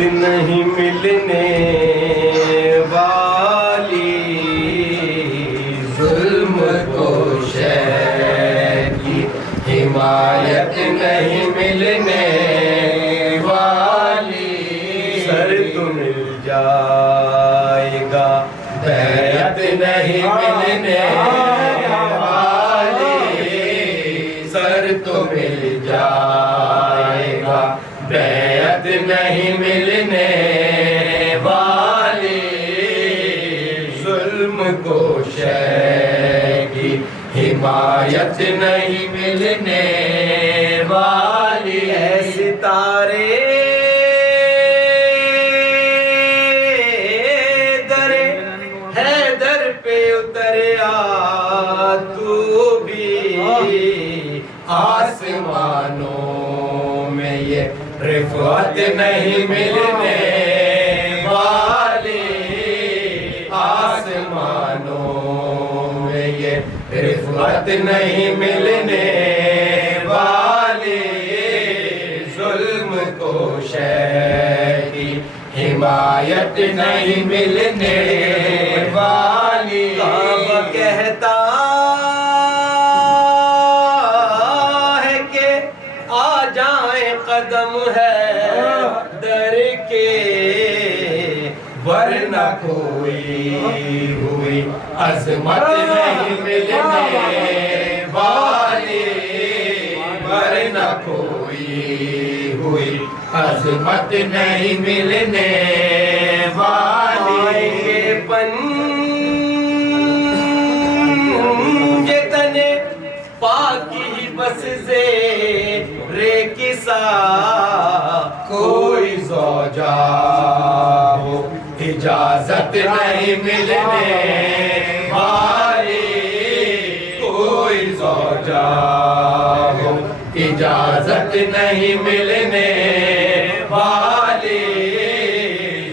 نہیں ملنے والی، ظلم کو شے کی حمایت نہیں ملنے والی، سر تو مل جائے گا بیعت نہیں ملنے والی، سر تو مل جائے گا بیعت نہیں ملنے والی، ظلم کو شے کی حمایت نہیں ملنے والی، اے ستارے در حیدر پہ اتر آ تو بھی، آسمانوں میں یہ رفعت نہیں ملنے والی، آسمانوں میں یہ رفعت نہیں ملنے والی، ظلم کو شے کی حمایت نہیں ملنے والی، کعبہ کہتا قدم ہے در کے، ورنہ کوئی ہوئی عظمت نہیں ملنے والی، ورنہ کوئی ہوئی عظمت نہیں ملنے والی، پنجے تنے پاکی بس زیرے کسا، کوئی زوجہ ہو اجازت نہیں ملنے والی، کوئی زوجہ ہو اجازت نہیں ملنے والی،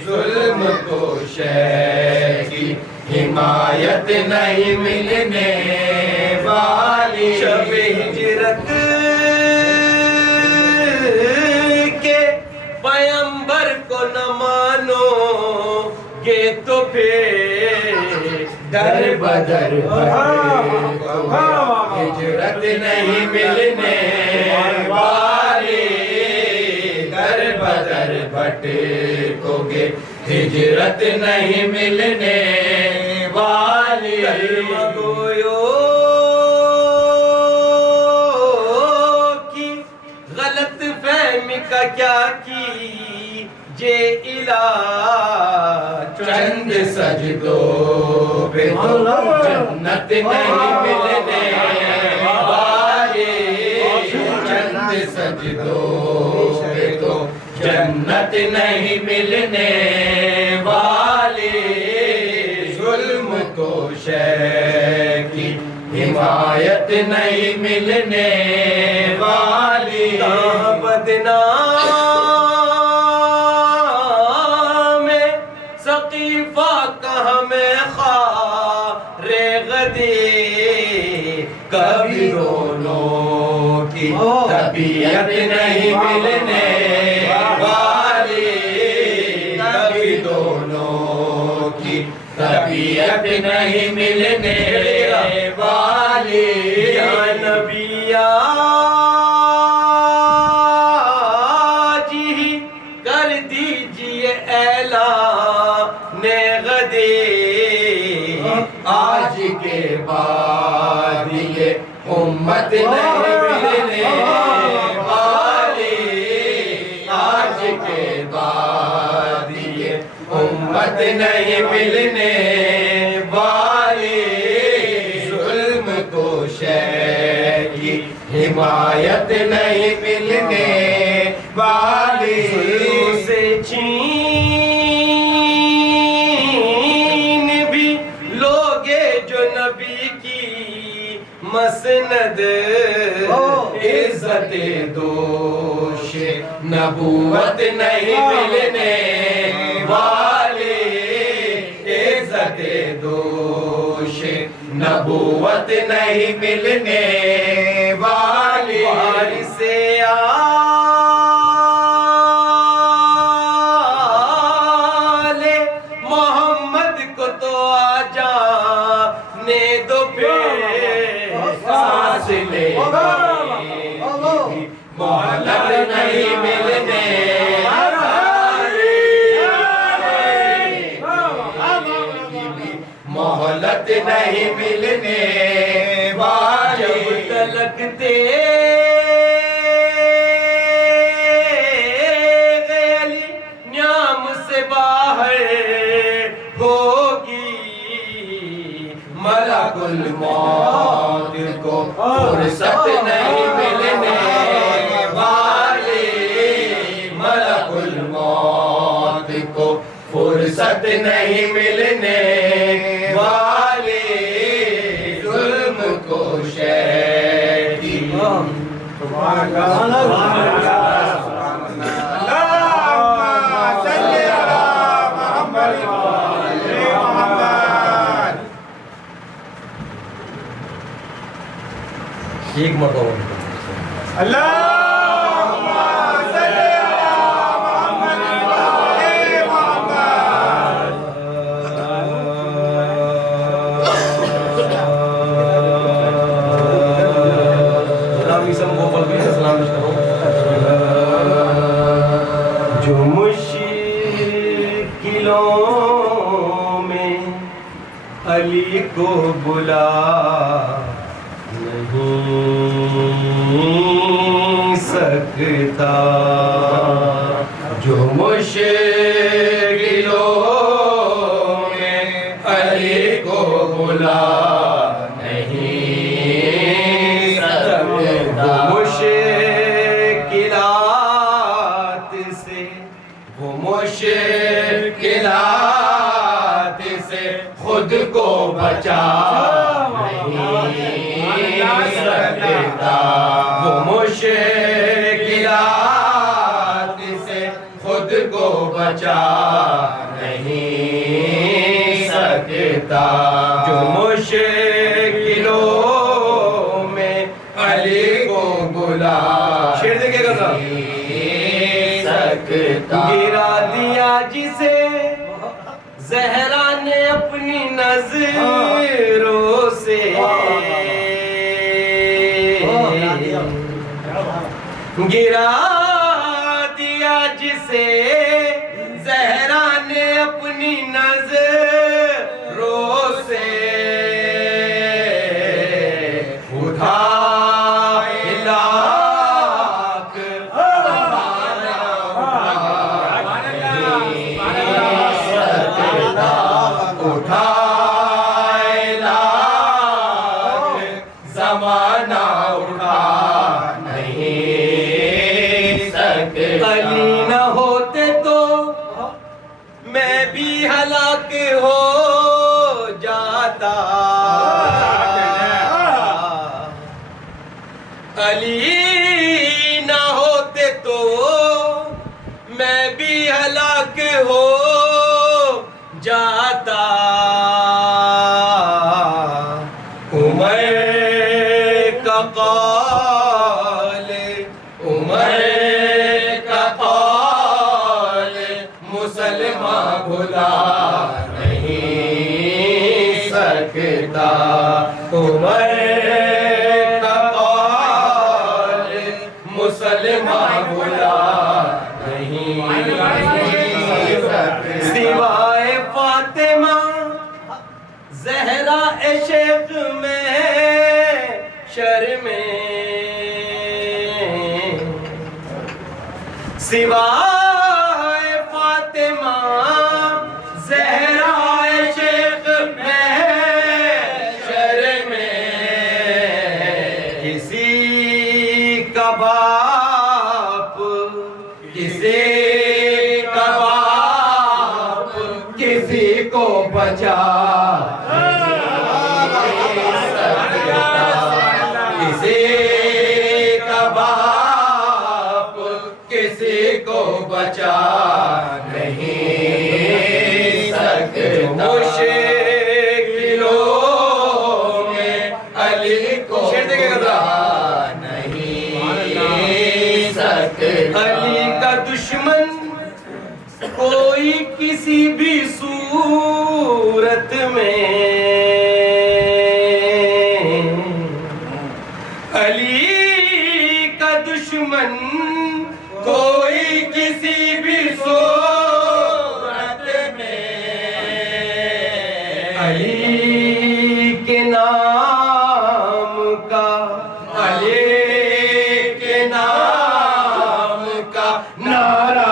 ظلم کو شے کی حمایت نہیں ملنے والی، شب ہجرت کے پیغمبر کو نہ مانو گے تو پھر در بدر ہجرت نہیں ملنے والی، در بدر بھٹکو گے ہجرت نہیں ملنے والی، کلمہ گویوں کی غلط فہمی کا کیا کیجے علاج، چند سجدوں پہ تو جنت نہیں ملنے والی، چند سجدوں پہ تو جنت نہیں ملنے والی، ظلم کو شے کی حمایت نہیں ملنے والی، بدنام سقیفہ کہاں میں خار غدیر، کبھی دونوں کی طبیعت نہیں ملنے والی، کبھی دونوں کی طبیعت نہیں ملنے والی، یا نبی جی کر دیجئے اعلان غدیر، آج کے بعد یہ امت نہیں ملنے والی، آج کے بعد یہ امت نہیں ملنے والی، ظلم کو شے کی حمایت نہیں ملنے والی، ظلم سے چھین بھی لوگے جو نبی کی مسند، عزت دوش نبوت نہیں ملنے والی، عزت دوش نبوت نہیں ملنے والی، وارث تو آ جانے دو پھر سانس لے مہلت نہیں ملنے مہلت نہیں ملنے والی جب تلک علی نیام سے باہر ہوگی ملک الموت کو فرصت نہیں ملنے والی ملک الموت کو فرصت نہیں ملنے والی ظلم کو شہر کی ایک مرتبہ اللہم صلی علی محمد وآل محمد سلام اسم کو پڑھ کے سلام کرو جو مشکلوں میں علی کو بلا نہیں سکتا جو مشکلوں میں علی کو بلا نہیں سکتا وہ مشکلات سے خود کو بچا وہ مشکلات سے خود کو بچا نہیں سکتا جو مشکلوں میں علی کو بلا شعر دیکھے گا سکتا گرا دیا جسے زہرا نے اپنی نظروں سے گرا دیا جسے زہرا نے اپنی نظروں سے اٹھائے لاکھ اٹھائے لاکھ زمانہ اٹھا علی نہ ہوتے تو میں بھی ہلاک ہو جاتا علی نہ ہوتے تو میں بھی ہلاک ہو جاتا عمر کا قول عمر مسلمان بھلا نہیں سکتا عمر کا قول مسلمان بھلا نہیں سوائے فاطمہ زہرا عشق میں شرمیں سوائے فاطمہ زہرا عشق میں شرمیں کسی کا باپ کسی کا باپ کسی کو بچا کسی کا باپ کسی کو بچا نہیں سکتا مشکلوں میں علی کو بلا نہیں سکتا علی کا دشمن کوئی کسی بھی صورت میں علی کا دشمن کوئی کسی بھی صورت میں علی کے نام کا نعرہ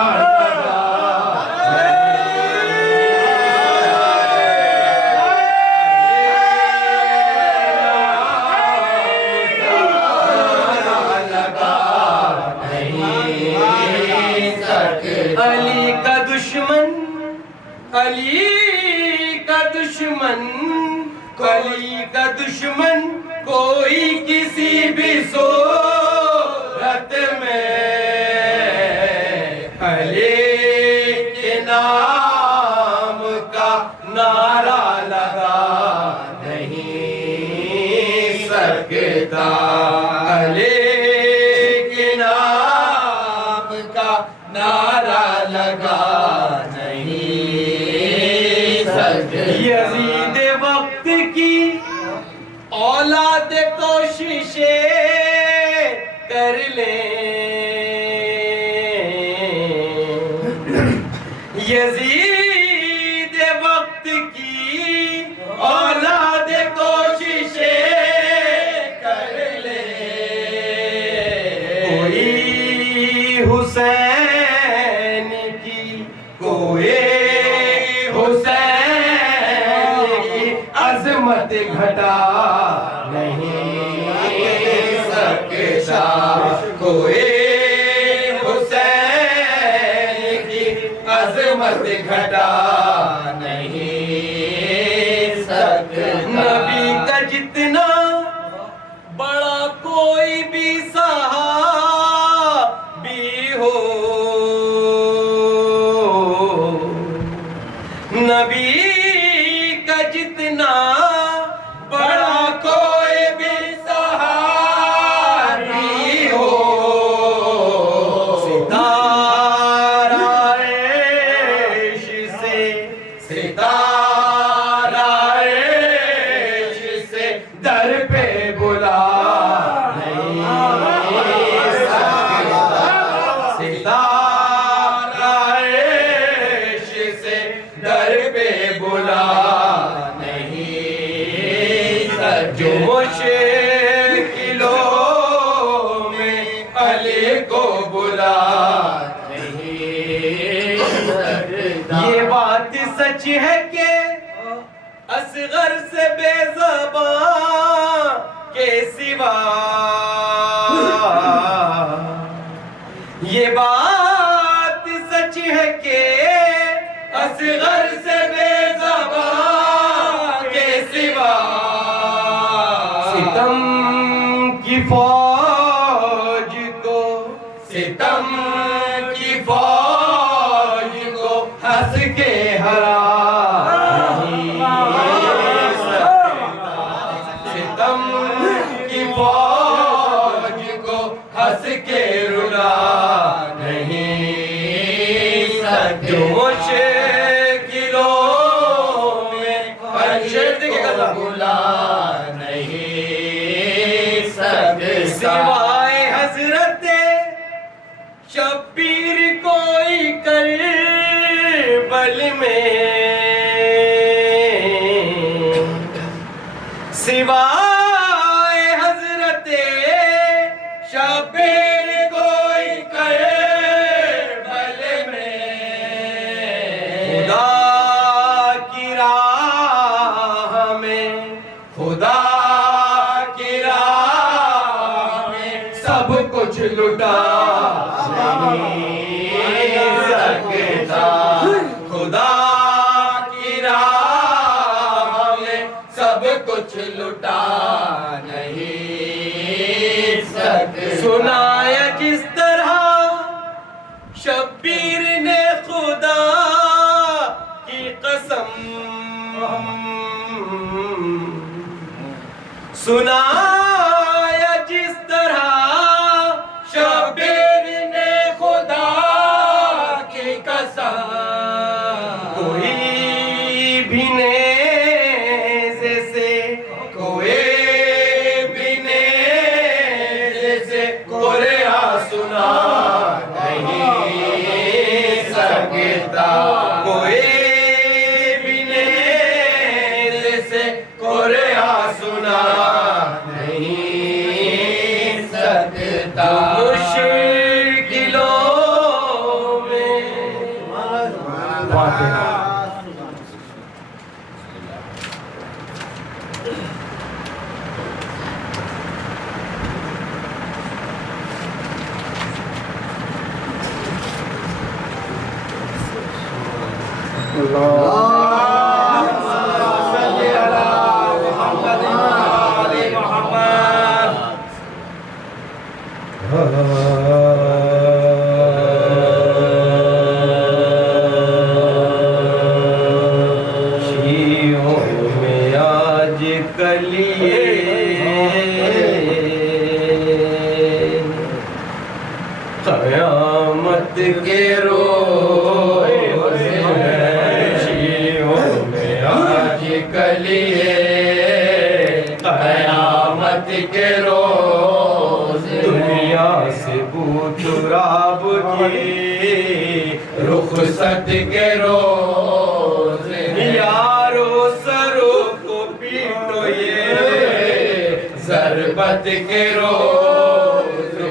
علی کا دشمن کوئی کسی بھی صورت میں علی کے نام کا نعرہ لگا نہیں سکتا علی کے نام کا نعرہ لگا نہیں سکتا یزید وقت کی اولاد کوششیں کر لیں یزید وقت کی اولاد کوششیں کر لیں کوئی حسین کی عظمت گھٹا نہیں سکتا کوئی حسین کی عظمت گھٹا نہیں سکتا نبی کا جتنا بڑا کوئی بھی صحابی ہو نبی کا جتنا بڑا کوئی بھی صحابی ہو ستارہ عیش سے در پہ بلا نہیں سکتا ستارہ عیش سے در پہ بلا جو مشکلوں میں علی کو بلا نہیں سکتا یہ بات سچ ہے کہ اصغر سے بے زبان کے سوا یہ بات سچ ہے کہ اصغر سے بے زبان کے سوا ستم کی فوج کو ہنس کے ہرا نہیں سکتا ستم کی فوج کو ہنس کے رلا نہیں سکتا جو مشکلوں میں بلا نہیں سکتا سوائے حضرت شبیر کوئی کربل میں سوائے حضرت شبیر کوئی کربل میں خدا کی راہ میں سب کچھ لٹا نہیں سکتا خدا کی راہ میں سب کچھ لٹا نہیں سکتا سنایا جس طرح شبیر نے خدا کی قسم سنایا جس طرح شبیر نے خدا کی قسم کوئی بھی نہیں قیامت کے روز ہے شیعوں میں آج کلیے قیامت کے روز دنیا سے بو تراب کی رخصت کے روز یارو سرو کو پیٹو یہ ضربت کے روز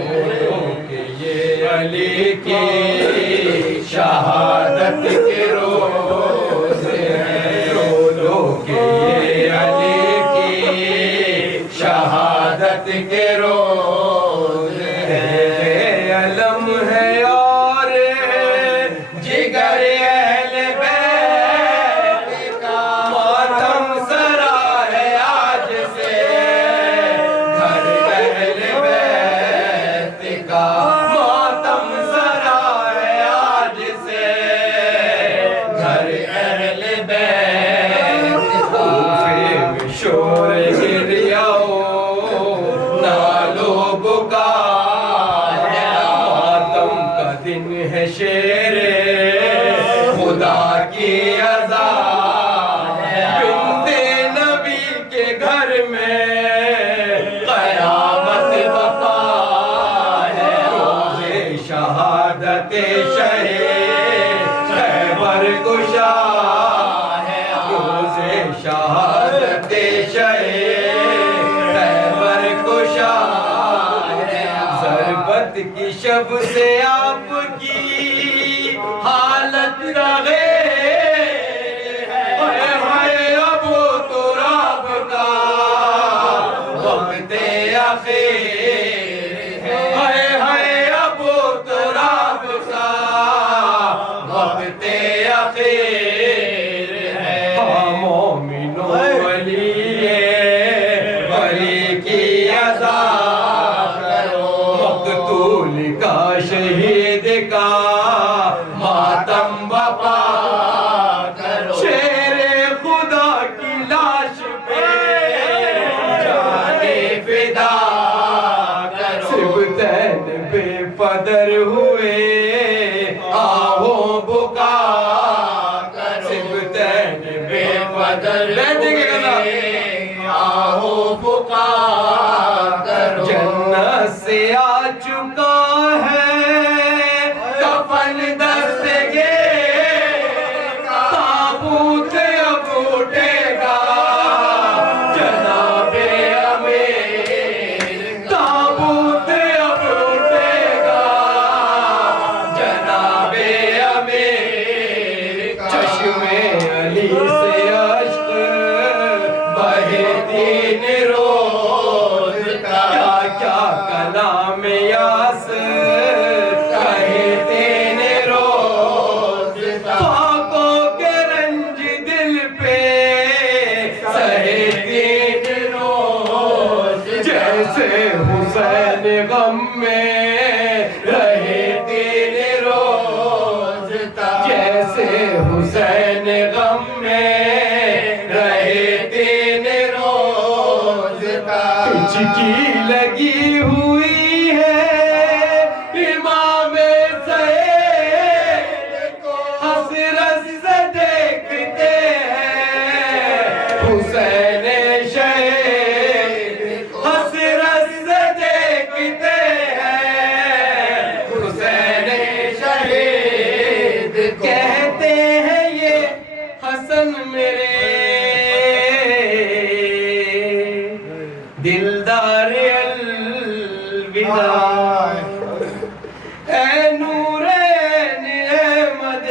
علی کی شہادت کے روز ہیں رو لو کہ یہ علی کی شہادت کے روز ہیں علم ہے اور جگر اہل بیت کا ماتم سرا ہے آج سے گھر اہل بیت کا شور گریاؤ نالو بکا ماتم کا دن ہے شیر خدا کی عزا بنت نبی کے گھر میں قیامت بپا ہے روز شہادت خیبر گشا ہے روز شہادت خیبر کشا ضربت کی شب سے آپ کی حالت رغے ہے ابو تراب کا وقت اخیر ہے ابو تراب کا وقت اخیر ہے مومنو مقتول کا شہید کا ماتم بپا کرو شیر خدا کی لاش پہ جانے فدا کرو سبتین بے پدر ہوئے آہو بکا کرو سبتین بے پدر ہوئے آہو بکا کرو جنت سے آ چکا ہے کفن دستگے تابوت اب اٹھے گا جناب امیر تابوت اب اٹھے گا جناب امیر چشم علی سے عشق بہے تین روز کیا کیا کلام یاس کہے تین روز خاکوں کے رنج دل پہ سہے تین روز جیسے حسین غم میں رہے تین روز جیسے حسین غم میں رہے تین روز کی لگی ہوئی ہے امام سعید کو حسرت سے دیکھتے ہیں حسین شہید کو حسرت سے دیکھتے ہیں حسین شہید کو کہتے ہیں یہ حسن میرے دلدار الوداع اے نورین احمد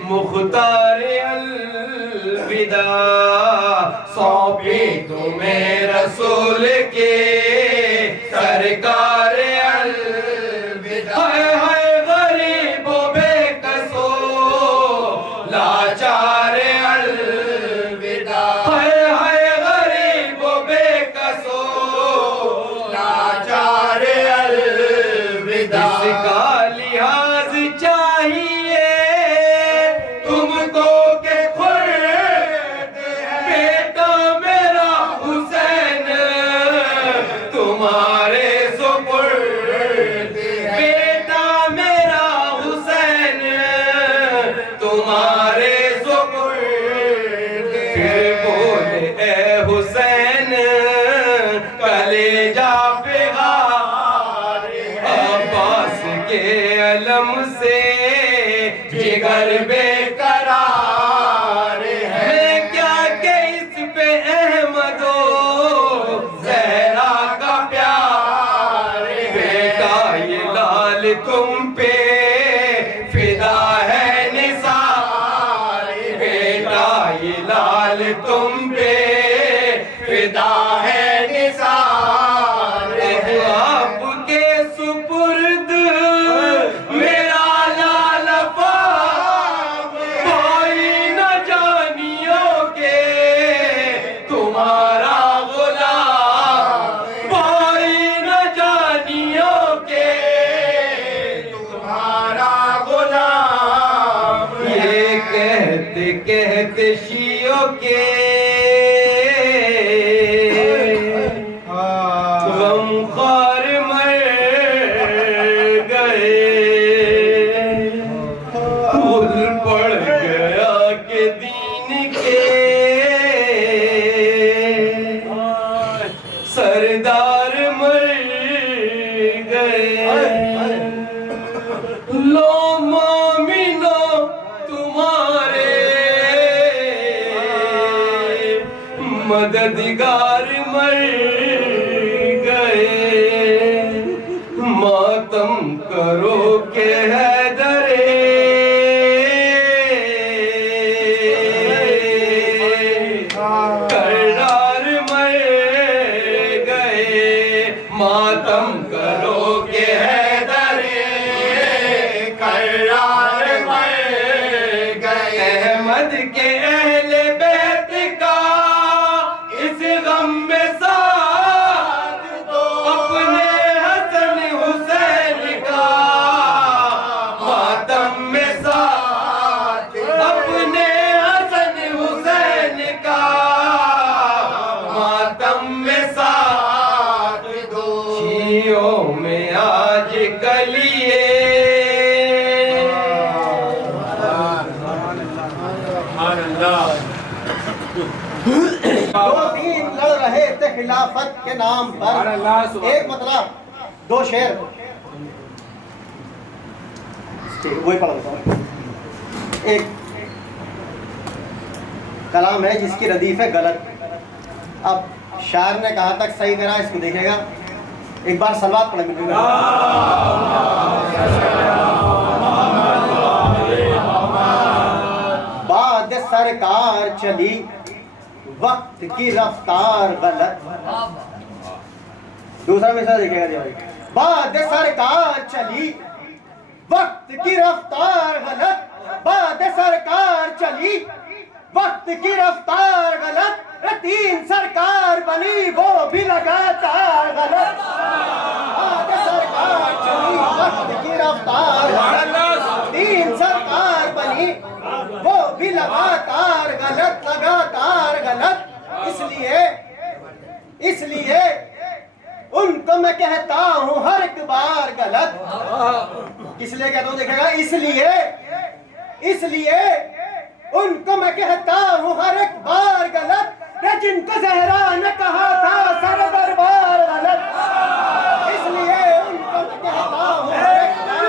مختار الوداع سونپی تمہیں رسول کے سرکار الوداع ہے غریب و بے کسو لاچار الوداع ہے غریب و بے کسو لاچار الوداع اس کا لحاظ چاہیے تم کو کہ خورد بیٹا میرا حسین تمہارے سپرد بیٹا میرا حسین تمہارے سپرد پھر بولے اے حسین کلیجہ پغار عباس کے علم سے جگر بے قرار ہے میں کیا کہ اس پہ احمد و زہرا کا پیار بیٹا یہ لال تم پہ فدا ہے نثار بیٹا یہ لال تم پہ فدا ہے نثار آپ کے سپرد میرا لال پاک کوئی نہ جانیوں کے تمہارا غلام کوئی نہ جانیوں کے تمہارا غلام یہ کہتے کہتے شیعوں کے غم خوار مر گئے پھول پڑ گیا کہ دین کے سردار مر گئے لو مومنو تمہارے مددگار مر گئے ماتم کرو کہ حیدر کرار مر گئے ماتم کرو کہ حیدر کرار مر گئے احمد کے اہل بیت کا اس غم میں ساتھ دو اپنے حسن حسین کا ماتم میں ساتھ اپنے حسن حسین کا ماتم میں ساتھ دو شیعوں میں آج کلیے دو دین لڑ رہے تھے خلافت کے نام پر ایک مطلب دو شعر وہی پڑھ دیتا ہوں ایک کلام ہے جس کی ردیف ہے غلط اب شاعر نے کہا تک صحیح کرا اس کو دیکھے گا ایک بار سلوات پڑھیں مل گا بعد سرکار چلی وقت کی رفتار غلط دوسرا مثال دیکھے گا بعد سرکار چلی وقت کی رفتار غلط بعد سرکار چلی وقت کی رفتار غلط تین سرکار بنی وہ بھی لگاتار غلط بعد سرکار چلی وقت کی رفتار غلط تین سرکار بنی وہ بھی لگاتار غلط اس لیے ان کو میں کہتا ہوں ہر ایک بار غلط کس لیے کہتا ہوں دیکھے گا اس لیے ان کو میں کہتا ہوں ہر ایک بار غلط جن کو زہرا نے کہا تھا سر دربار غلط اس لیے ان کو میں کہتا ہوں ہر ایک بار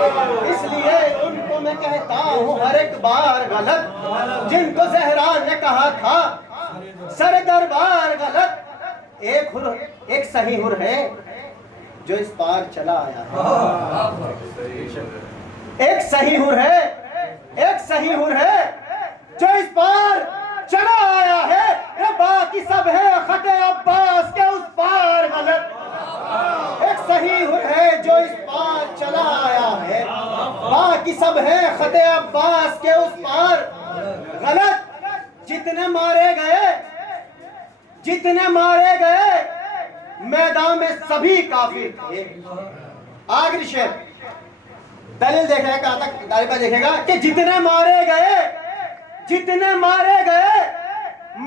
غلط اس لیے ان کو میں کہتا ہوں ہر ایک بار غلط جن کو زہرا نے کہا تھا سر دربار غلط ایک صحیح ہر ہے جو اس پار چلا آیا ہے ایک صحیح ہر ہے جو اس پار اب ہے خط عباس کے اس پار غلط جتنے مارے گئے میدان میں سبھی کافر تھے. آخری شعر دلیل دیکھے گا کہاں تک دائرہ دیکھے گا کہ جتنے مارے گئے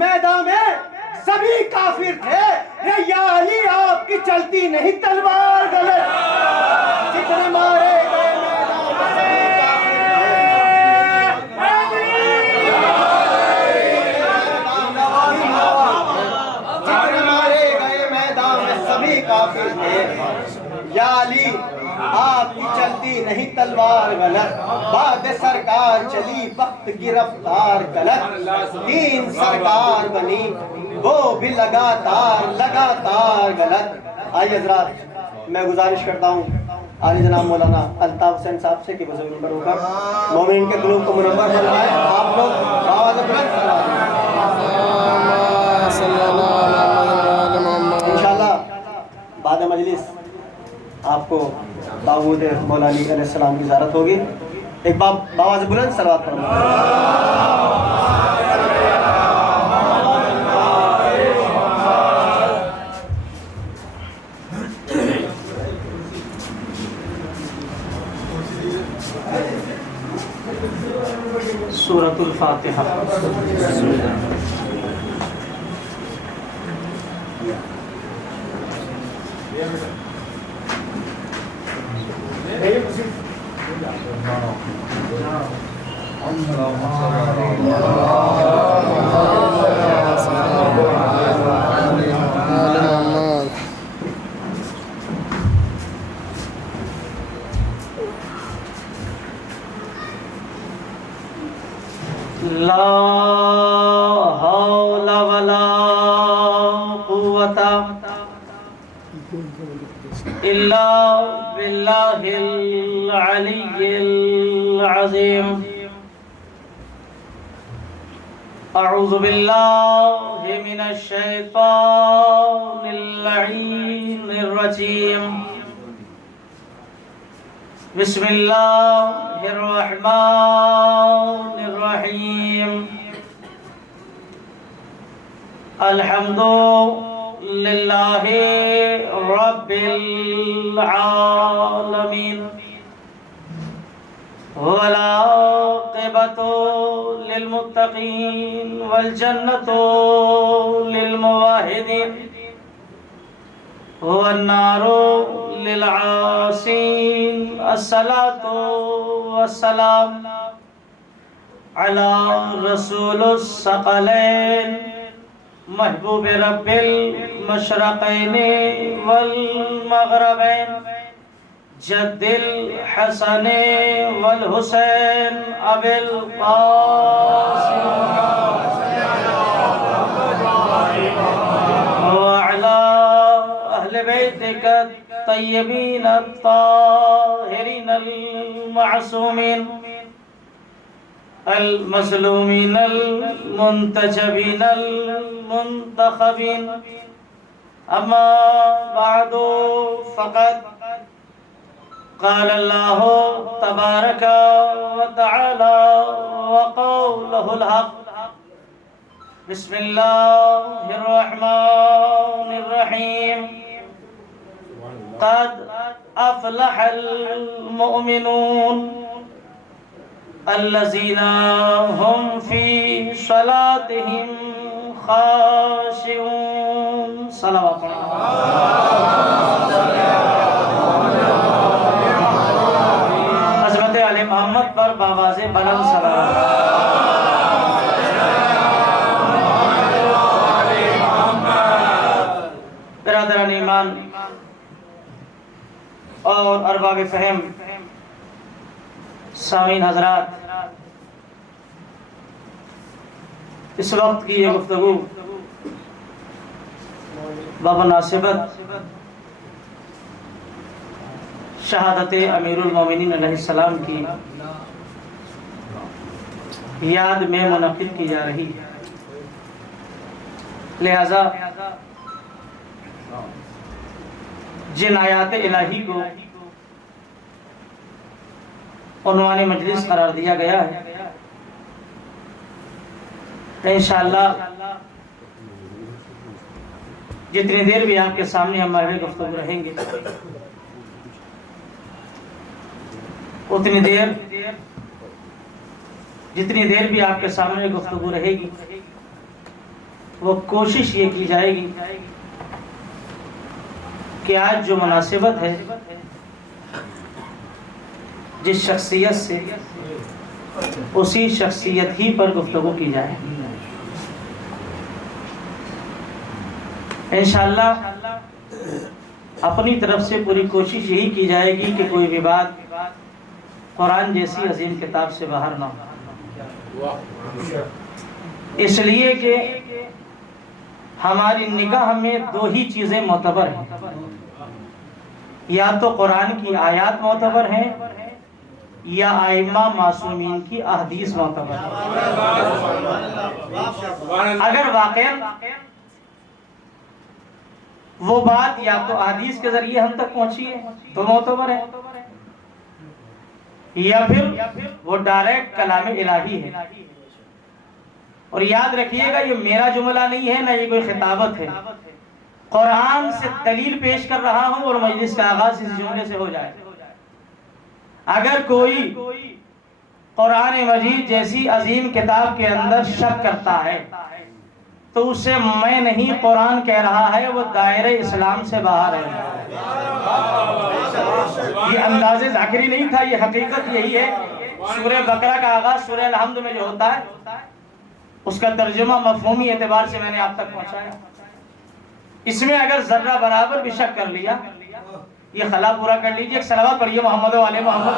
میدان میں سبھی کافر تھے. یا علی آپ کی چلتی نہیں تلوار غلط جتنے مارے گئے میدان میں سبھی کافر تھے. جتنے مارے گئے میدان میں سبھی کافر تھے. یا علی آپ کی چلتی نہیں تلوار غلط بعد سرکار چلی وقت کی رفتار غلط دین سرکار بنی وہ بھی لگاتار غلط. آئیے حضرات میں گزارش کرتا ہوں عالی جناب مولانا الطاف حسین صاحب سے کہ بزرگ نمبر ہو کر مومنین کے قلوب کو منور فرمائے. آپ لوگ آواز بلند انشاءاللہ بعد مجلس آپ کو داؤد مولانی علیہ السلام کی زیارت ہوگی. ایک باواز بلند صلوات فرمائیں. سورۃ الفاتحہ. لا حول ولا قوة إلا بالله العلي العظيم. أعوذ بالله من الشيطان اللعين الرجيم. بسم الله الرحمن الرحيم. الحمد لله رب العالمين والعاقبة للمتقين والجنة للموحدين والنار للعاصين. الصلاة والسلام على رسول الثقلين محبوب رب المشرقين والمغربين جد الحسن والحسين أبي القاسم وعلى أهل بيتك الطيبين الطاهرين المعصومين المظلومين المنتجبين المنتخبين. أما بعد فقد قال الله تبارك وتعالى وقوله الحق. بسم الله الرحمن الرحيم. قد أفلح المؤمنون الذين هم في صلاتهم خاشعون. صلوات حضرت علی محمد پر باواز بلند صلوات. برادران ایمان اور ارباب فہم سامعین حضرات، اس وقت کی یہ گفتگو بمناسبت شہادت امیر المومنین علیہ السلام کی یاد میں منعقد کی جا رہی ہے. لہذا جن آیات الہی کو عنوان مجلس قرار دیا گیا ہے کہ انشاءاللہ جتنی دیر بھی آپ کے سامنے ہمارے گفتگو رہیں گے جتنی دیر بھی آپ کے سامنے گفتگو رہے گی وہ کوشش یہ کی جائے گی کہ آج جو مناسبت ہے جس شخصیت سے اسی شخصیت ہی پر گفتگو کی جائے انشاءاللہ اپنی طرف سے پوری کوشش یہی کی جائے گی کہ کوئی بھی بات قرآن جیسی عظیم کتاب سے باہر نہ ہو، اس لیے کہ ہماری نگاہ میں دو ہی چیزیں معتبر ہیں، یا تو قرآن کی آیات معتبر ہیں یا ائمہ معصومین کی احادیث معتبر ہیں۔ اگر واقعاً وہ بات یا تو احادیث کے ذریعے ہم تک پہنچی ہے تو معتبر ہے، یا پھر وہ ڈائریکٹ کلام الہی ہے۔ اور یاد رکھیے گا یہ میرا جملہ نہیں ہے، نہ یہ کوئی خطابت ہے، قرآن سے دلیل پیش کر رہا ہوں اور مجلس کا آغاز اس جملے سے ہو جائے۔ اگر کوئی قرآن مجید جیسی عظیم کتاب کے اندر شک کرتا ہے تو اسے میں نہیں قرآن کہہ رہا ہے، وہ دائرہ اسلام سے باہر ہے۔ یہ انداز ذاکری نہیں تھا، یہ حقیقت یہی ہے۔ سورہ بقرہ کا آغاز سورہ الحمد میں جو ہوتا ہے اس کا ترجمہ مفہومی اعتبار سے میں نے آپ تک پہنچایا۔ اس میں اگر ذرہ برابر بھی شک کر لیا یہ خلا پورا کر لیجئے۔ ایک صلوات پڑھیے محمد و آل محمد،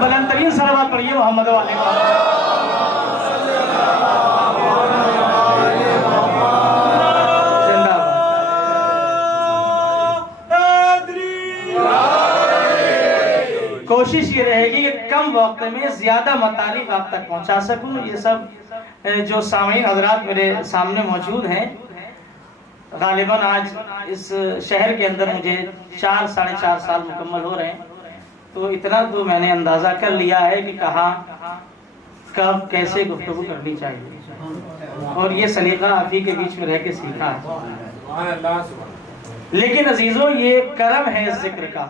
بلند ترین صلوات پڑھیے محمد و آل محمد۔ کوشش یہ رہے گی کہ کم وقت میں زیادہ مطالب آپ تک پہنچا سکوں۔ یہ سب جو سامعین حضرات میرے سامنے موجود ہیں، غالباً آج اس شہر کے اندر مجھے 4-4.5 سال مکمل ہو رہے ہیں، تو اتنا تو میں نے اندازہ کر لیا ہے کہ کہاں کب کیسے گفتگو کرنی چاہیے، اور یہ سلیقہ آپ ہی کے بیچ میں رہ کے سیکھا ہے۔ لیکن عزیزوں یہ کرم ہے اس ذکر کا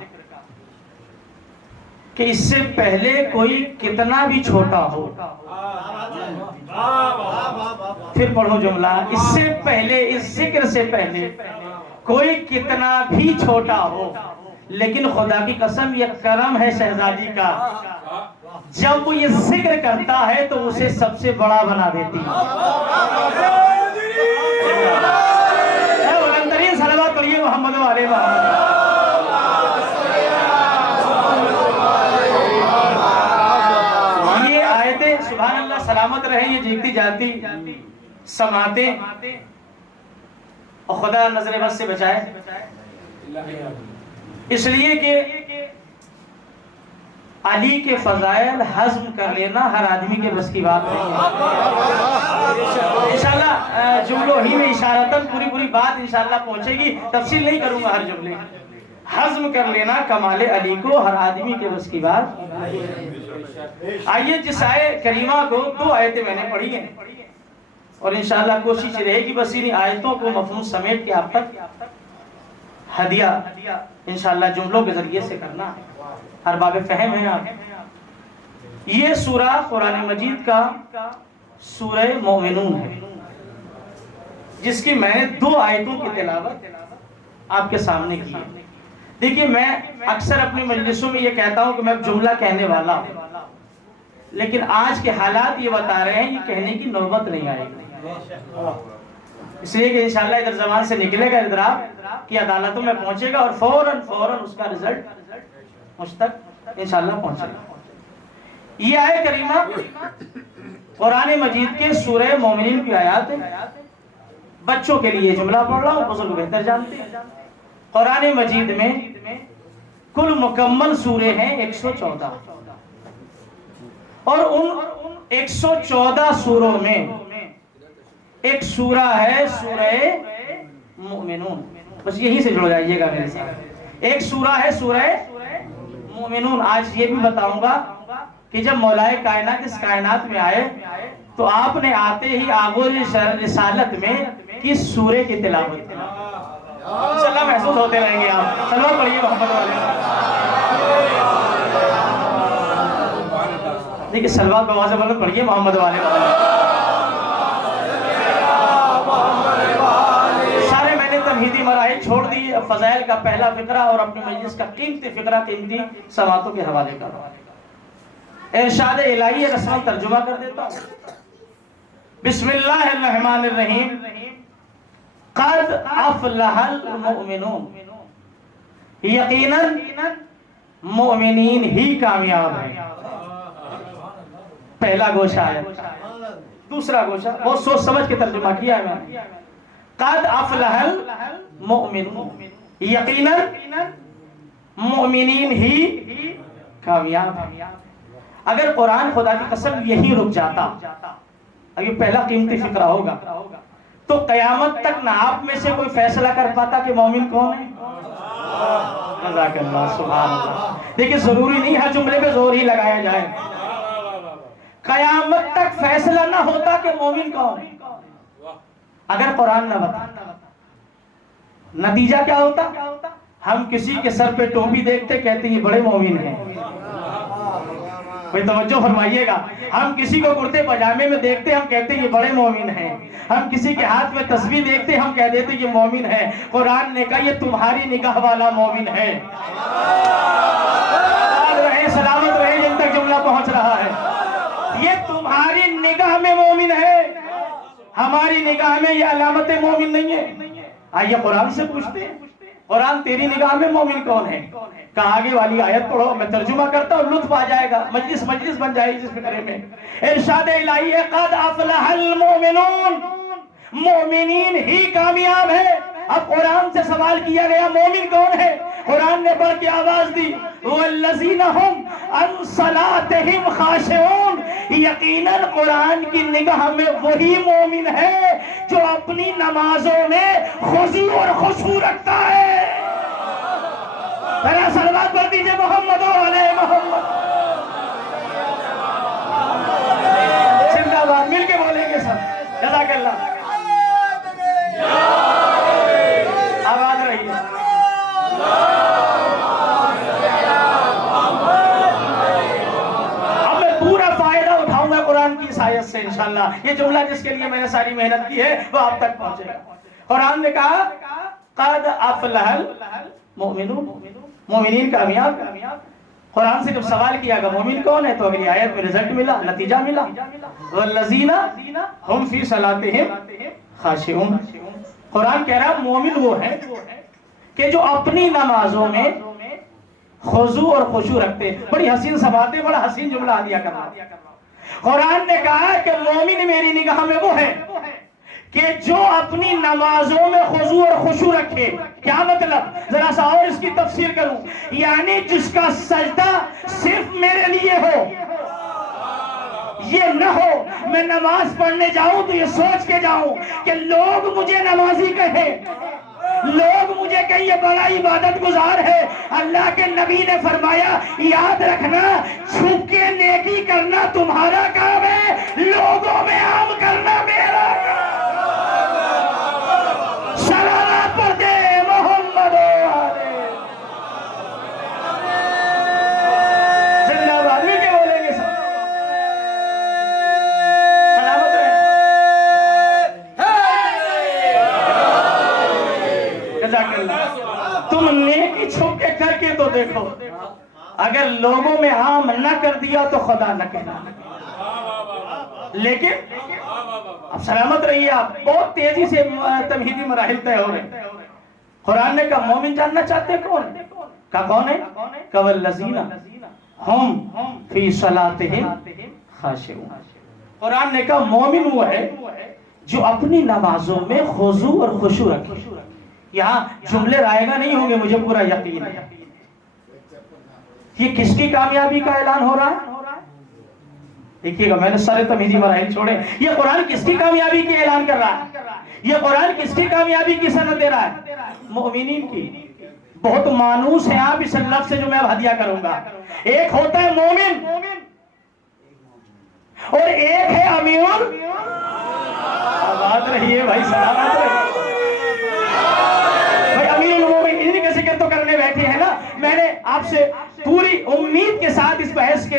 کہ اس سے پہلے کوئی کتنا بھی چھوٹا ہو، پھر پڑھو جملہ، اس سے پہلے، اس ذکر سے پہلے کوئی کتنا بھی چھوٹا ہو، لیکن خدا کی قسم یہ کرم ہے شہزادی کا، جب وہ یہ ذکر کرتا ہے تو اسے سب سے بڑا بنا دیتی ہے۔ بلند ترین صلوات پڑھیے محمد و آل محمد۔ سبحان اللہ، سلامت رہیں یہ جیتی جاتی سماعتیں، اور خدا نظر بد سے بچائے۔ اس لیے کہ علی کے فضائل ہضم کر لینا ہر آدمی کے بس کی بات نہیں ہے۔ انشاءاللہ جملوں ہی میں اشارتاً پوری بات انشاءاللہ پہنچے گی، تفصیل نہیں کروں گا ہر جملے۔ ہضم کر لینا کمال علی کو ہر آدمی کے بس کی بات۔ آئیے جس آیت کریمہ کو 2 آیتیں میں نے پڑھی ہیں، اور انشاءاللہ کوشش رہے گی بس انہی آیتوں کو مفہوم سمیٹ کے آپ تک ہدیہ انشاءاللہ جملوں کے ذریعے سے کرنا ہے۔ ہر باب فہم ہے آپ۔ یہ سورہ قرآن مجید کا سورہ مومنون ہے، جس کی میں نے 2 آیتوں کی تلاوت آپ کے سامنے کی ہے۔ دیکھیے میں اکثر اپنی مجلسوں میں یہ کہتا ہوں کہ میں جملہ کہنے والا ہوں، لیکن آج کے حالات یہ بتا رہے ہیں یہ کہنے کی نوبت نہیں آئے گی، اس لیے کہ انشاءاللہ ادھر زبان سے نکلے گا، ادھر آپ کی عدالتوں میں پہنچے گا، اور فوراً اس کا رزلٹ مجھ تک انشاءاللہ پہنچے گا۔ یہ آیت کریمہ قرآن مجید کے سورہ مومنین کی آیات ہے۔ بچوں کے لیے جملہ پڑھ رہا ہوں، بزرگ بہتر جانتے ہیں۔ قرآن مجید میں کل مکمل سورے ہیں 114، اور ان 114 سوروں میں ایک سورہ ہے سورہ مومنون۔ بس یہی سے جڑ جائیے گا میرے ساتھ۔ ایک سورہ ہے سورہ مومنون. آج یہ بھی بتاؤں گا کہ جب مولائے کائنات اس کائنات میں آئے تو آپ نے آتے ہی آغوز رسالت میں کس سورے کی تلاوت کی؟ انشاءاللہ محسوس ہوتے رہیں گے آپ. سلوات پڑھیے محمد والے. دیکھیں سلوات بواز بلند پڑھیے محمد والے. سارے میں نے تمہیدی مراحل چھوڑ دی. فضائل کا پہلا فقرہ اور اپنی مجلس کا قیمتی فقرہ قیمتی سماعتوں کے حوالے کا ارشاد الہی رسم ترجمہ کر دیتا ہوں. بسم اللہ الرحمن الرحیم. قد افلح المؤمنون. یقیناً مومنین ہی کامیاب ہیں. پہلا گوشہ ہے. دوسرا گوشہ بہت سوچ سمجھ کے ترجمہ کیا ہے میں نے. قد افلح المؤمنون. یقیناً مومنین ہی کامیاب ہیں. اگر قرآن خدا کی قسم یہی رک جاتا، اگر پہلا قیمتی فقرہ ہوگا تو قیامت تک نہ آپ میں سے کوئی فیصلہ کر پاتا کہ مومن کون ہے. جزاک اللہ. سبحان اللہ. دیکھیں ضروری نہیں ہر جملے پہ زور ہی لگایا جائے. قیامت تک فیصلہ نہ ہوتا کہ مومن کون ہے اگر قرآن نہ بتا. نتیجہ کیا ہوتا؟ ہم کسی کے سر پہ ٹوپی دیکھتے کہتے یہ بڑے مومن ہیں. کوئی توجہ فرمائیے گا. ہم کسی کو کرتے پجامے میں دیکھتے ہم کہتے یہ بڑے مومن ہیں. ہم کسی کے ہاتھ میں تسبیح دیکھتے ہم کہہ دیتے یہ مومن ہے. قرآن نے کہا یہ تمہاری نگاہ والا مومن ہے. سلامت رہے جن تک جملہ پہنچ رہا ہے. یہ تمہاری نگاہ میں مومن ہے. ہماری نگاہ میں یہ علامت مومن نہیں ہے. آئیے قرآن سے پوچھتے ہیں قرآن تیری نگاہ میں مومن کون ہے؟ کہا آگے والی آیت پڑھو. میں ترجمہ کرتا ہوں لطف آ جائے گا. مجلس بن جائے گی جس فکرے میں. ارشاد الہی ہے قد افلح المؤمنون. مومنین ہی کامیاب ہے. اب قرآن سے سوال کیا گیا مومن کون ہے؟ قرآن نے بڑھ کے آواز دی والذین هم عن صلاتهم خاشعون. یقیناً قرآن کی نگاہ میں وہی مومن ہے جو اپنی نمازوں میں خضوع اور خشوع رکھتا ہے. ذرا صلوات پڑھ دیجئے محمد علیہ محمد. زندہ باد. مل کے بولیں گے سب. جزاک اللہ. آواز رہی ہے. اب میں پورا فائدہ اٹھاؤں گا قرآن کی آیت سے انشاءاللہ. یہ جملہ جس کے لیے میں نے ساری محنت کی ہے وہ آپ تک پہنچے گا. قرآن نے کہا قد افلح المؤمنون. مومنین کامیاب. قرآن سے جب سوال کیا گا مومن کون ہے تو اگلی آیت میں رزلٹ ملا, نتیجہ ملا. والذین هم فی صلاتهم خاشعون. قرآن کہہ رہا مومن وہ ہے کہ جو اپنی نمازوں میں خضوع اور خشوع رکھتے. بڑی حسین سباتیں, بڑا حسین جملہ دیا کرنا. قرآن نے کہا کہ مومن میری نگاہ میں وہ ہے کہ جو اپنی نمازوں میں خضوع اور خشوع رکھے. کیا مطلب؟ ذرا سا اور اس کی تفسیر کروں. یعنی جس کا سجدہ صرف میرے لیے ہو. یہ نہ ہو میں نماز پڑھنے جاؤں تو یہ سوچ کے جاؤں کہ لوگ مجھے نمازی کہیں, لوگ مجھے کہیں یہ بڑا عبادت گزار ہے. اللہ کے نبی نے فرمایا یاد رکھنا چھپ کے نیکی کرنا تمہارا کام ہے, لوگوں میں عام کرنا میرا کام. صلوات پڑھتے محمد علیہ. زندہ باد. مل کے بولیں گے سب. سلامت رہے. جزاک اللہ. تم نیکی چھپ کے کر کے تو دیکھو, اگر لوگوں میں عام نہ کر دیا تو خدا نہ کہنا. لیکن اب سلامت رہیے آپ. بہت تیزی سے تمہیدی مراحل طے ہو رہے ہیں. قرآن نے کہا مومن جاننا چاہتے کون؟ کہا کون ہے؟ کہا والذین ہم فی صلاتہم خاشعون. قرآن نے کہا مومن وہ ہے جو اپنی نمازوں میں خضوع اور خشوع رکھے. یہاں جملے رائے گا نہیں ہوں گے, مجھے پورا یقین ہے. یہ کس کی کامیابی کا اعلان ہو رہا ہے؟ دیکھیے گا, میں نے سارے تمہیدی مراحل چھوڑے. یہ قرآن کس کی کامیابی کی اعلان کر رہا ہے؟ یہ قرآن کس کی کامیابی کی سند دے رہا ہے؟ مومنین کی. بہت مانوس ہیں آپ اس لفظ سے جو میں اب ہدیہ کروں گا. ایک ہوتا ہے مومن اور ایک ہے امیر. آباد رہیے بھائی، سلامت رہیے بھائی. امیر المومنین کا ذکر تو کرنے بیٹھے ہیں نا. میں نے آپ سے پوری امید کے ساتھ اس بحث کے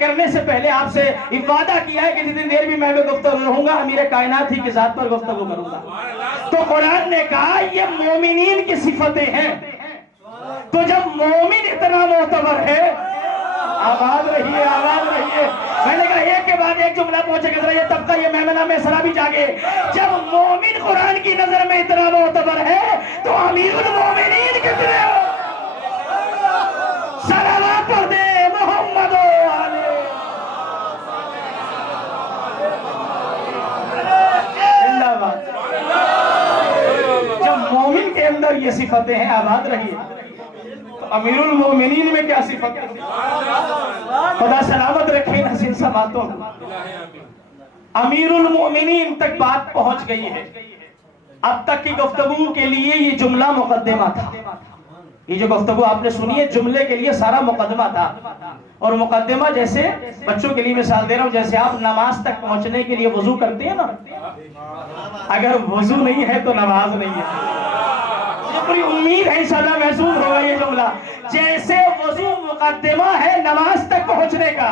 کرنے سے پہلے آپ سے وعدہ کیا ہے کہ جتنی دیر بھی میں گفتگو رہوں گا امیر کائنات ہی کی ذات پر گفتگو کروں گا. تو قرآن نے کہا یہ مومنین کی صفتیں ہیں. تو جب مومن اتنا معتبر ہے، آباد رہیے آباد رہیے. میں نے کہا ایک کے بعد ایک جملہ پہنچے گا، ذرا یہ طبقہ یہ میمنہ میں سرا بھی جاگے. جب مومن قرآن کی نظر میں اتنا معتبر ہے تو امیر المومنین کتنے ہو؟ صلوات پڑھ دے محمد زندہ باد. جب مومن کے اندر یہ صفتیں ہیں، آباد رہیے، تو امیر المومنین میں کیا صفت ہے؟ خدا سلامت رکھے حسین سماعتوں. امیر المومنین تک بات پہنچ گئی ہے. اب تک کی گفتگو کے لیے یہ جملہ مقدمہ تھا. یہ جو گفتگو آپ نے سنی ہے جملے کے لیے سارا مقدمہ تھا. اور مقدمہ جیسے بچوں کے لیے مثال دے رہا ہوں، جیسے آپ نماز تک پہنچنے کے لیے وضو کرتے ہیں نا، اگر وضو نہیں ہے تو نماز نہیں ہے. پوری امید ہے انشاءاللہ محسوس ہوگا یہ جملہ. جیسے وضو مقدمہ ہے نماز تک پہنچنے کا،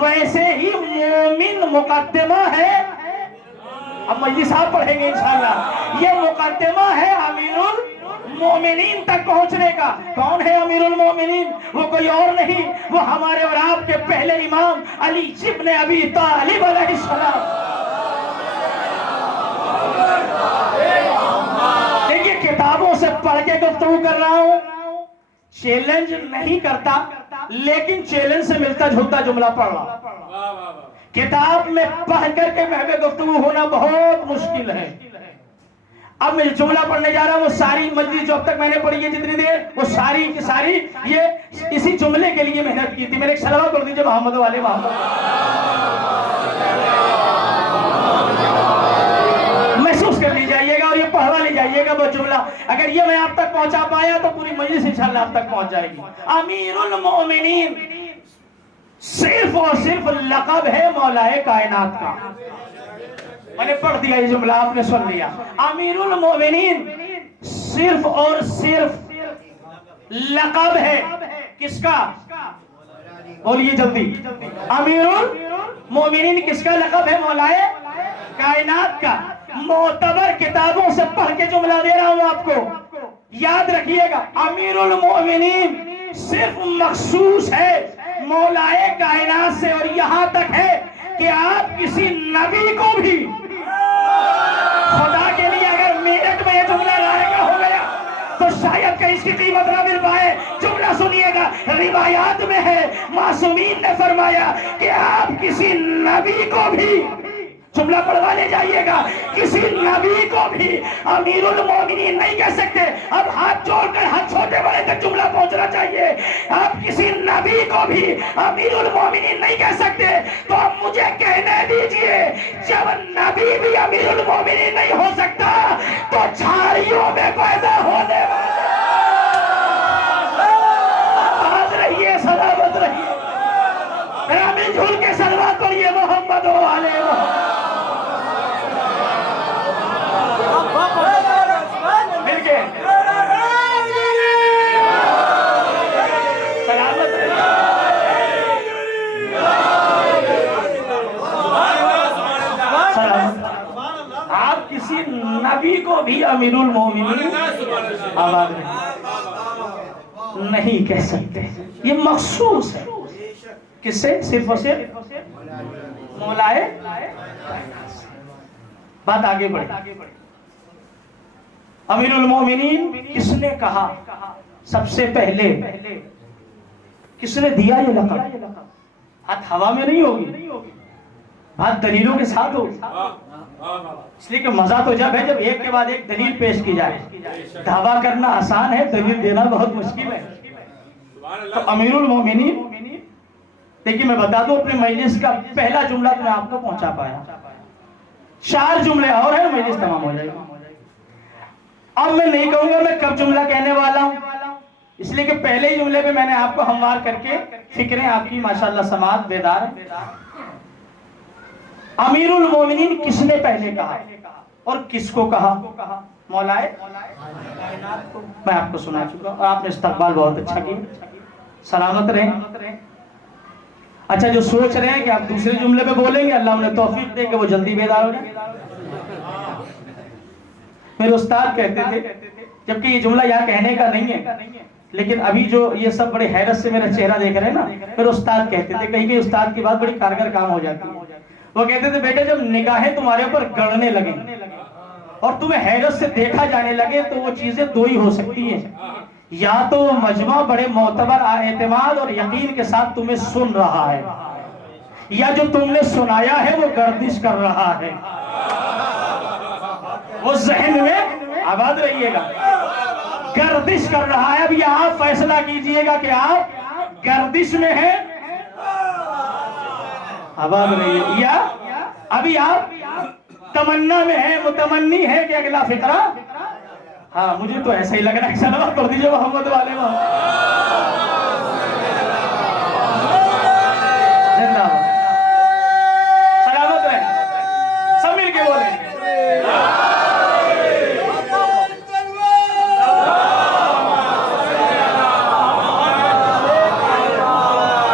ویسے ہی مومن مقدمہ ہے. اب مجلس آپ پڑھیں گے انشاءاللہ. یہ مقدمہ ہے امیر المومنین تک پہنچنے کا. کون ہے امیر المومنین؟ وہ کوئی اور نہیں، وہ ہمارے اور آپ کے پہلے امام علی ابن ابی طالب علیہ السلام. دیکھیے کتابوں سے پڑھ کے گفتگو کر رہا ہوں، چیلنج نہیں کرتا، لیکن چیلنج سے ملتا جھلتا جملہ پڑھ رہا. کتاب میں پڑھ کر کے محو گفتگو ہونا بہت مشکل ہے. اب میں جملہ پڑھنے جا رہا ہوں، وہ ساری مجلس جو اب تک میں نے پڑھی ہے جتنی دیر، وہ ساری کی ساری یہ اسی جملے کے لیے محنت کی تھی. میرے ایک صلوات پڑھ دیجئے محمد والے محمد. محسوس کر لی جائیے گا اور یہ پڑھوا لے جائیے گا وہ جملہ. اگر یہ میں آپ تک پہنچا پایا تو پوری مجلس انشاءاللہ آپ تک پہنچ جائے گی. امیر المومنین صرف اور صرف لقب ہے مولا کائنات کا. میں نے پڑھ دیا یہ جملہ، آپ نے سن لیا. امیر المومنین صرف اور صرف لقب ہے کس کا؟ بولیے جلدی. امیر المومنین کس کا لقب ہے؟ مولا کائنات کا. معتبر کتابوں سے پڑھ کے جملہ دے رہا ہوں آپ کو، یاد رکھیے گا. امیر المومنین صرف مخصوص ہے مولا کائنات سے، اور یہاں تک ہے کہ آپ کسی نبی کو بھی خدا کے لیے اگر میرٹ میں یہ جملہ رائے ہو گیا تو شاید کہ اس کی قیمت نہ مل پائے. جملہ سنیے گا، روایات میں ہے معصومین نے فرمایا کہ آپ کسی نبی کو بھی، جملہ پڑھوا لے جائیے گا، کسی نبی کو بھی امیر المومنین نہیں کہہ سکتے. اب ہاتھ جوڑ کر ہاتھ چھوٹے بڑے تک جملہ پہنچنا چاہیے. آپ کسی نبی کو بھی امیر المومنین نہیں کہہ سکتے. تو اب مجھے کہنے دیجئے، جب نبی بھی امیر المومنین نہیں ہو سکتا تو جھاڑیوں میں پیدا ہونے والا. آباد رہیے، سلامت رہیے. میرا مل جھول کے صلوات پڑھیے محمد و آل محمد. مل کے سلامت رہیے. آپ کسی نبی کو بھی امیر المومنین آباد نہیں کہہ سکتے. یہ مخصوص ہے کس سے؟ صرف اور صرف مولائے. بات آگے بڑھے. امیر المومنین کس نے کہا سب سے پہلے؟ کس نے دیا یہ لقب؟ بات ہوا میں نہیں ہوگی، بات دلیلوں کے ساتھ ہوگی. اس لیے کہ مزہ تو جب ہے جب ایک کے بعد ایک دلیل پیش کی جائے. دعویٰ کرنا آسان ہے، دلیل دینا بہت مشکل ہے. تو امیر المومنین دیکھیے میں بتا دوں اپنے مجلس کا پہلا جملہ میں آپ کو پہنچا پایا. 4 جملے اور ہیں، مجلس تمام ہو جائے گا. اب میں نہیں کہوں گا میں کب جملہ کہنے والا ہوں، اس لیے کہ پہلے ہی جملے پہ میں نے آپ کو ہموار کر کے فکریں آپ کی ماشاءاللہ سماعت بیدار ہے. امیر المومنین کس نے پہلے کہا اور کس کو کہا؟ مولائے کائنات کو. میں آپ کو سنا چکا اور آپ نے استقبال بہت اچھا کیا. سلامت رہیں. اچھا جو سوچ رہے ہیں کہ آپ دوسرے جملے پہ بولیں گے، اللہ انہیں توفیق دے کہ وہ جلدی بیدار ہو جائیں. میرے استاد کہتے تھے، جبکہ یہ جملہ یہاں کہنے کا نہیں ہے لیکن ابھی جو یہ سب بڑے حیرت سے میرا چہرہ دیکھ رہے ہیں نا، میرے استاد کہتے تھے، کہیں کہ استاد کی بات بڑی کارگر کام ہو جاتی ہے. وہ کہتے تھے بیٹے جب نگاہیں تمہارے اوپر گڑنے لگیں اور تمہیں حیرت سے دیکھا جانے لگے تو وہ چیزیں دو ہی ہو سکتی ہیں، یا تو وہ مجمع بڑے معتبر اعتماد اور یقین کے ساتھ تمہیں سن رہا ہے، یا جو تم نے سنایا ہے وہ گردش کر رہا ہے. وہ ذہن میں آباد رہیے گا، گردش کر رہا ہے. اب یہ آپ فیصلہ کیجئے گا کہ آپ گردش میں ہیں، آباد رہیے، یا ابھی آپ تمنا میں ہیں، متمنی ہے کہ اگلا فقرہ. ہاں مجھے تو ایسا ہی لگ رہا ہے. صلوات پڑھ دیجئے محمد والے سلامت رہے. سب مل کے بولیں.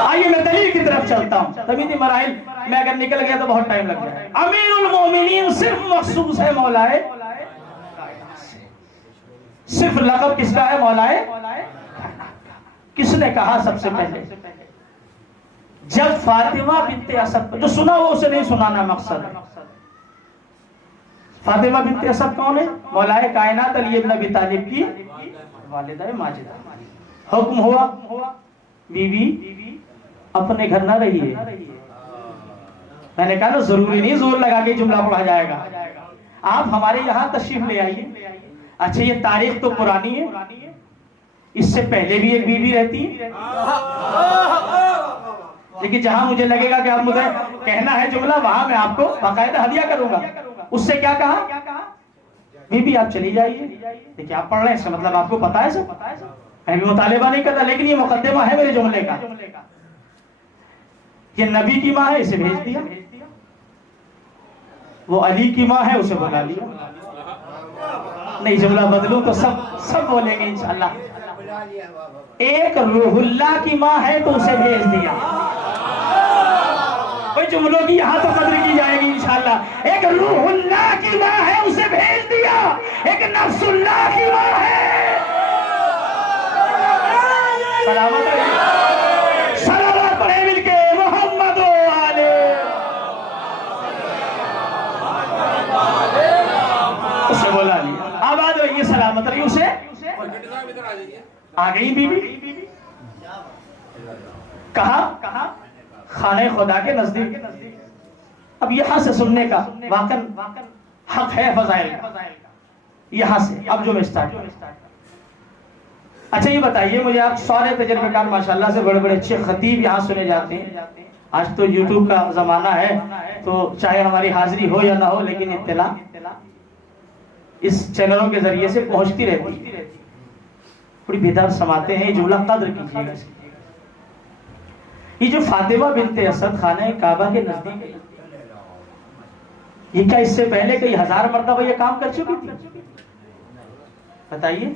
آئیے میں دلیل کی طرف چلتا ہوں. تمیزی مراحل میں اگر نکل گیا تو بہت ٹائم لگ جائے. امیر المومنین صرف مخصوص ہے مولائے، صرف لقب کس کا ہے؟ مولائے. کس نے کہا سب سے پہلے؟ جب فاطمہ بنت اسد، جو سنا وہ اسے نہیں سنانا مقصد ہے. فاطمہ بنت اسد کون ہے؟ مولائے کائنات علی ابن ابی طالب کی والدہ ماجدہ. حکم ہوا بی بی اپنے گھر نہ رہیے. میں نے کہا نا ضروری نہیں زور لگا کے جملہ پڑھا جائے گا، آپ ہمارے یہاں تشریف لے آئیے. اچھا یہ تاریخ تو پرانی ہے، اس سے پہلے بھی ایک بیوی رہتی ہے، لیکن جہاں مجھے لگے گا کہ آپ مجھے کہنا ہے جملہ وہاں میں آپ کو باقاعدہ ہدیہ کروں گا. اس سے کیا کہا؟ بیوی آپ چلی جائیے. دیکھیں آپ پڑھ رہے ہیں، اس کا مطلب آپ کو پتا ہے سب. میں بھی مطالبہ نہیں کرتا لیکن یہ مقدمہ ہے میرے جملے کا. یہ نبی کی ماں ہے، اسے بھیج دیا. وہ علی کی ماں ہے، اسے بلا لیا. نہیں جملہ بدلوں تو سب بولیں گے انشاءاللہ. ایک روح اللہ کی ماں ہے تو اسے بھیج دیا. کوئی جملوں کی یہاں تو قدر کی جائے گی انشاءاللہ. ایک روح اللہ کی ماں ہے، اسے بھیج دیا. ایک نفس اللہ کی ماں ہے. سلامت رہیے. سلامت پڑھیں مل کے محمد والے. اسے بولا لیا. آباد رہیے، سلامت رہیے. اسے آ گئی بیوی. کہا خانہ خدا کے نزدیک. اب یہاں سے سننے کا واقعا حق ہے فضائل کا. یہاں سے اب جو میں اسٹارٹ. اچھا یہ بتائیے مجھے، آپ سارے تجربے کار ماشاءاللہ سے بڑے بڑے اچھے خطیب یہاں سنے جاتے ہیں. آج تو یوٹیوب کا زمانہ ہے تو چاہے ہماری حاضری ہو یا نہ ہو لیکن اطلاع اس چینلوں کے ذریعے سے پہنچتی رہتی ہے. بڑی بیدار سماتے ہیں. یہ جملہ قدر کیجیے گا. یہ جو فاطمہ بنت اسد خانہ کعبہ کے نزدیک ہے، یہ کیا اس سے پہلے کئی ہزار مرتبہ یہ کام کر چکی تھی؟ بتائیے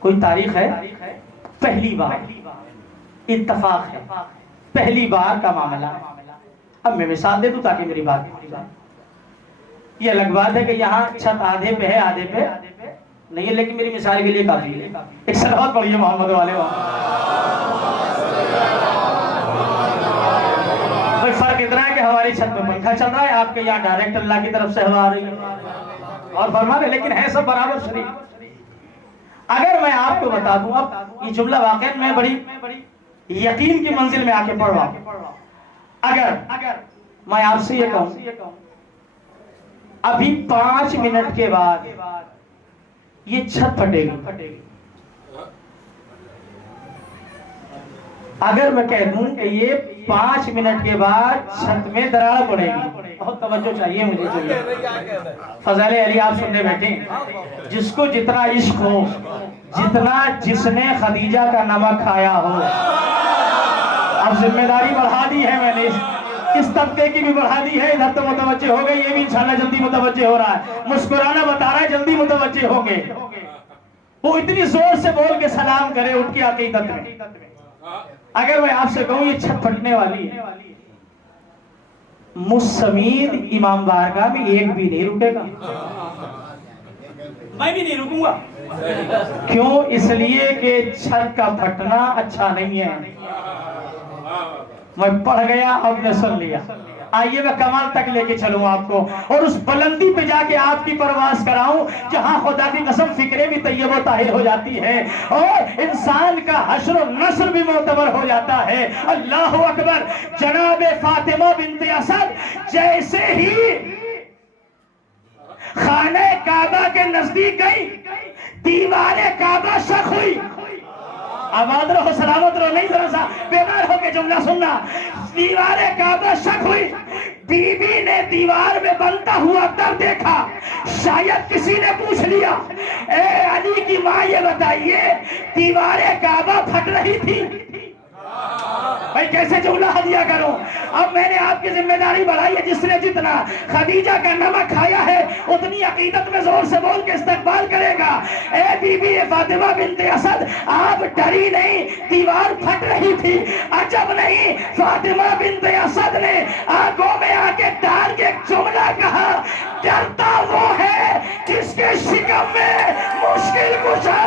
کوئی تاریخ ہے؟ پہلی بار اتفاق ہے، پہلی بار کا معاملہ. اب میں مثال دے دوں تاکہ میری بات یہ الگ بات ہے کہ یہاں چھت آدھے پہ ہے آدھے پہ نہیں ہے، لیکن میری مثال کے لیے کافی ہے. ایک صلوات پڑھیے محمد والے. کوئی فرق اتنا ہے کہ ہماری چھت میں پنکھا چل رہا ہے، آپ کے یہاں ڈائریکٹ اللہ کی طرف سے ہوا آ رہی ہے اور فرما رہے، لیکن ہے سب برابر شریک. اگر میں آپ کو بتا دوں، اب یہ جملہ واقعا میں بڑی یقین کی منزل میں آ کے پڑھ رہا ہوں. اگر میں آپ سے یہ کہوں ابھی 5 منٹ کے بعد یہ چھت پھٹے گی، اگر میں کہہ دوں کہ یہ 5 منٹ کے بعد چھت میں دراڑ پڑے گی. بہت توجہ چاہیے مجھے. فضائل علی آپ سننے بیٹھے. جس کو جتنا عشق ہو, جتنا جس نے خدیجہ کا نمک کھایا ہو. اب ذمہ داری بڑھا دی ہے میں نے, اس طبقے کی بھی بڑھا دی ہے. ادھر تو متوجہ ہو گئی, یہ بھی انشاءاللہ جلدی متوجہ ہو رہا ہے. مسکرانا بتا رہا ہے جلدی متوجہ ہوں گے. وہ اتنی زور سے بول کے سلام کرے اٹھ کے عقیدت میں. اگر میں آپ سے کہوں یہ چھت پھٹنے والی ہے, مستمید امام بارگاہ میں ایک بھی نہیں رکے گا. میں بھی نہیں رکوں گا. کیوں؟ اس لیے کہ چھت کا پھٹنا اچھا نہیں ہے. میں پڑھ گیا, آپ نے سن لیا. آئیے میں کمال تک لے کے چلوں آپ کو, اور اس بلندی پہ جا کے آپ کی پرواز کراؤں جہاں خدا کی قسم فکریں بھی طیب و طاہر ہو جاتی ہے اور انسان کا حشر و نشر بھی معتبر ہو جاتا ہے. اللہ اکبر. جناب فاطمہ بنت اسد جیسے ہی خانہ کعبہ کے نزدیک گئی, دیوار کعبہ شق ہوئی. آباد رہو, سلامت رہو, نہیں ذرا سا بیمار ہو کے جملہ سننا. دیوار کعبہ شق ہوئی. بی بی نے دیوار میں بنتا ہوا در دیکھا. شاید کسی نے پوچھ لیا, اے علی کی ماں یہ بتائیے دیوار کعبہ پھٹ رہی تھی. بھائی کیسے جملہ ہدیہ کروں؟ اب میں نے آپ کی ذمہ داری بڑھائی ہے. جس نے جتنا خدیجہ کا نمک کھایا ہے اتنی عقیدت میں زور سے بول کے استقبال کرے گا. اے بی بی فاطمہ بنت اسد, آپ ڈری نہیں, دیوار پھٹ رہی تھی. عجب نہیں, فاطمہ بنت اسد نے آنکھوں میں آ کے ڈال کے ایک جملہ کہا, ڈرتا وہ ہے جس کے شکم میں مشکل کشا.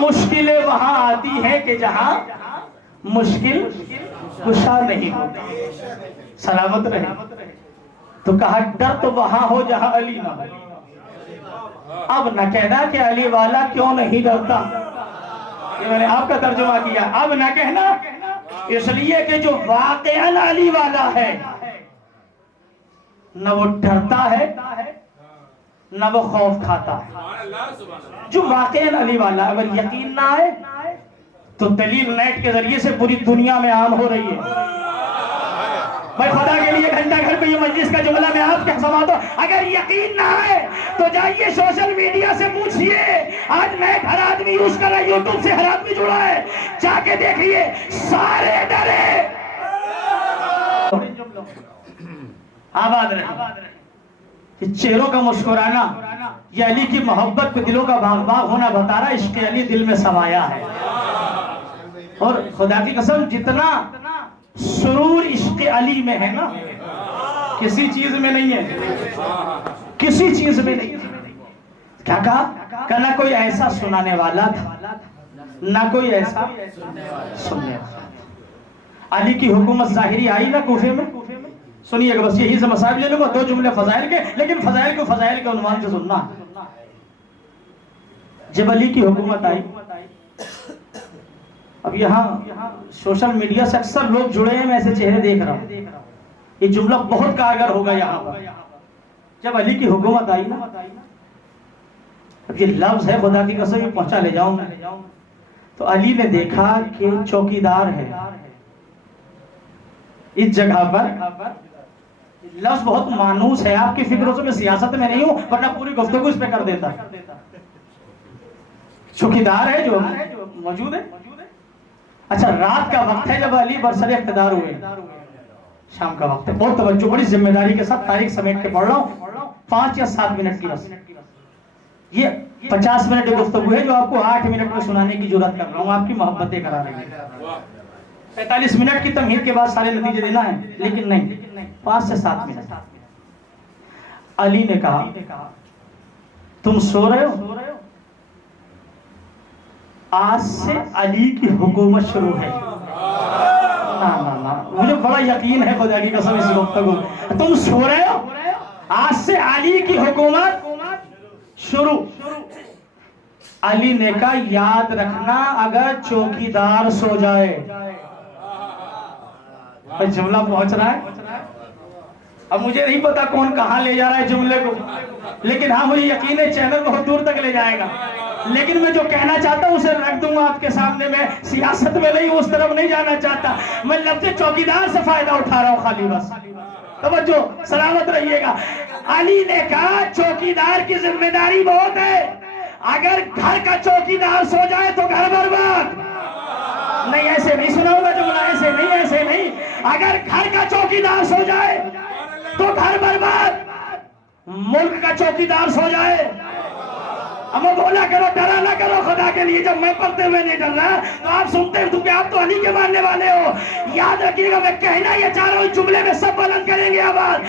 مشکلیں وہاں آتی ہے کہ جہاں مشکل کشا نہیں ہوتی. سلامت رہے. تو کہا ڈر تو وہاں ہو جہاں علی نہ ہو. اب نہ کہنا کہ علی والا کیوں نہیں ڈرتا, یہ میں نے آپ کا ترجمہ کیا. اب نہ کہنا اس لیے کہ جو واقعاً علی والا ہے نہ وہ ڈرتا ہے نہ وہ خوف کھاتا ہے. جو واقعاً علی والا, اگر یقین نہ آئے تو دلیل نیٹ کے ذریعے سے پوری دنیا میں عام ہو رہی ہے. بھائی خدا کے لیے گھنٹہ گھر پہ یہ مجلس کا جملہ میں آپ کے سماعت ہو. اگر یقین نہ آئے تو جائیے سوشل میڈیا سے پوچھئے. آج میں ہر آدمی یوز کر رہا ہے, یوٹیوب سے ہر آدمی جڑا ہے, جا کے دیکھئے سارے ڈرے. آباد رہے. چہروں کا مسکرانا یہ علی کی محبت پہ دلوں کا باغ باغ ہونا بتا رہا ہے. عشق علی دل میں سمایا ہے. اور خدا کی قسم جتنا سرور عشق علی میں ہے نا, کسی چیز میں نہیں ہے, کسی چیز میں نہیں. کیا کہا کہ نہ کوئی ایسا سنانے والا تھا نہ کوئی ایسا سننے والا. علی کی حکومت ظاہری آئی نا کوفے میں. سنیے گا, بس یہی سے مسائل لے لوں گا, 2 جملے فضائل کے, لیکن فضائل کو فضائل کے عنوان سے سننا. جب علی کی حکومت آئی, اب یہاں سوشل میڈیا سے اکثر لوگ جڑے ہیں, میں ایسے چہرے دیکھ رہا ہوں. یہ جملہ بہت کارگر ہوگا یہاں پر. جب علی کی حکومت آئی نا, اب یہ لفظ ہے خدا کی قسم پہنچا لے جاؤں میں, تو علی نے دیکھا کہ چوکیدار ہے اس جگہ پر. لفظ بہت مانوس ہے, آپ کی فکروں سے میں سیاست میں نہیں ہوں ورنہ پوری گفتگو اس پہ کر دیتا. چوکیدار ہے جو موجود ہے. اچھا رات کا وقت ہے جب علی برسر اقتدار ہوئے, شام کا وقت ہے. بہت توجہ, بڑی ذمہ داری کے ساتھ تاریخ سمیٹ کے پڑھ رہا ہوں, 5 یا 7 منٹ کی بس. یہ 50 منٹ کی گفتگو ہے جو آپ کو 8 منٹ میں سنانے کی جرات کر رہا ہوں. آپ کی محبتیں کرا رہی ہیں. 45 منٹ کی تمہید کے بعد سارے نتیجے دینا ہے, لیکن نہیں, 5 سے 7 منٹ. علی نے کہا تم سو رہے ہو, آج سے علی کی حکومت شروع ہے. مجھے بڑا یقین ہے خدا کی قسم اس گفتگو. تم سو رہے ہو, آج سے علی کی حکومت شروع علی نے کہا یاد رکھنا اگر چوکیدار سو جائے. جملہ پہنچ رہا ہے. اب مجھے نہیں پتا کون کہاں لے جا رہا ہے جملے کو, لیکن ہاں مجھے یقین ہے چینل بہت دور تک لے جائے گا. لیکن میں جو کہنا چاہتا ہوں اسے رکھ دوں گا آپ کے سامنے. میں سیاست میں نہیں, اس طرف نہیں جانا چاہتا. میں لفظ چوکیدار سے فائدہ اٹھا رہا ہوں خالی بس. توجہ, سلامت رہیے گا. علی نے کہا چوکیدار کی ذمہ داری بہت ہے. اگر گھر کا چوکیدار سو جائے تو گھر برباد. نہیں ایسے نہیں سناؤں گا جملہ, ایسے نہیں, ایسے نہیں. اگر گھر کا چوکیدار سو جائے تو گھر برباد. ملک کا چوکیدار سو جائے. اب بولا کرو, ڈرا نہ کرو خدا کے لیے. جب میں پڑھتے ہوئے نہیں ڈر رہا تو آپ سنتے ہو کہ آپ تو علی کے ماننے والے ہو. یاد رکھیے گا, میں کہنا یہ چاہ رہا ہوں, جملے میں سب بلند کریں گے آواز.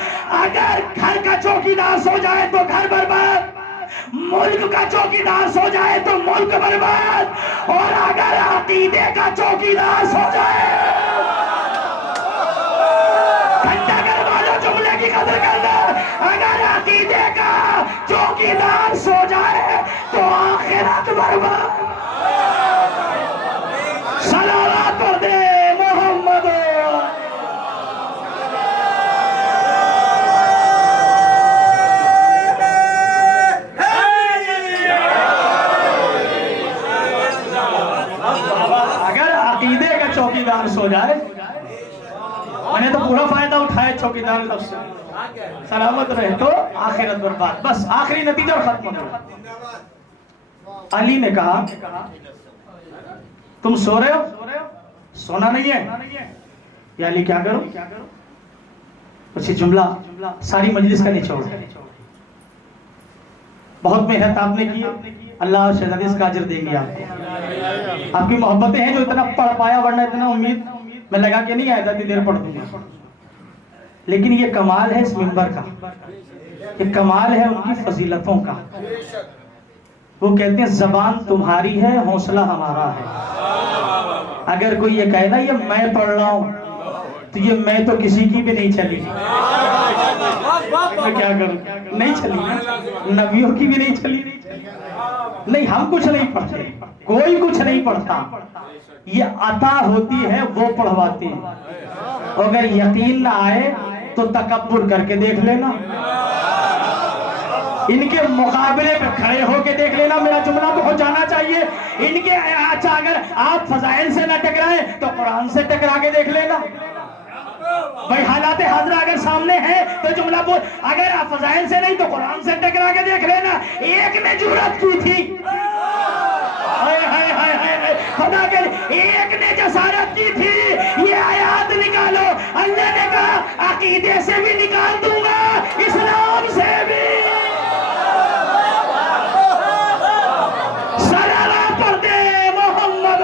اگر گھر کا چوکیدار سو جائے تو گھر برباد. ملک کا چوکیدار سو جائے تو ملک برباد. اور اگر عقیدے کا چوکیدار سو جائے, گھنٹہ گھر والوں جملے کی قدر کرنا, اگر عقیدے کا چوکیدار سو جائے تو آخرت برباد. صلوات پر دے محمد. اگر عقیدے کا چوکیدار سو جائے, میں نے تو پورا فائدہ اٹھایا چوکیدار لفظ سے, سلامت رہے تو آخرت برباد. بس آخری نتیجہ ختم ہو. علی نے کہا تم سو رہے ہو, سونا نہیں ہے. یا علی کیا کرو, اچھی جملہ ساری مجلس کا نچوڑ. بہت محنت آپ نے کی, اللہ شہزادی اس کا اجر دیں گے آپ کو. آپ کی محبتیں ہیں جو اتنا پڑھ پایا, ورنہ اتنا امید میں لگا کے نہیں آیا تھا دیر پڑھ دوں گا. لیکن یہ کمال ہے اس منبر کا, یہ کمال ہے ان کی فضیلتوں کا. وہ کہتے ہیں زبان تمہاری ہے, حوصلہ ہمارا ہے. اگر کوئی یہ کہے نا یہ میں پڑھ رہا ہوں, تو یہ میں تو کسی کی بھی نہیں چلی. میں کیا کروں, نہیں چلی, نبیوں کی بھی نہیں چلی. نہیں, ہم کچھ نہیں پڑھتے, کوئی کچھ نہیں پڑھتا. یہ عطا ہوتی ہے, وہ پڑھواتی ہے. اگر یقین نہ آئے تو تکبر کر کے دیکھ لینا, ان کے مقابلے پہ کھڑے ہو کے دیکھ لینا. میرا جملہ پہنچ جانا چاہیے. ان کے اچھا اگر آپ فضائل سے نہ ٹکرائیں تو قرآن سے ٹکرا کے دیکھ لینا. بھائی حالات حاضرہ اگر سامنے ہیں تو جملہ بول, اگر آپ فضائل سے نہیں تو قرآن سے ٹکرا کے دیکھ لینا. ایک نے جرات کی تھی, خدا کے لیے ایک نے جسارت کی تھی, یہ آیات نکالو. اللہ نے کہا عقیدے سے بھی نکال دوں گا, اسلام سے بھی. صلوات پر دے محمد.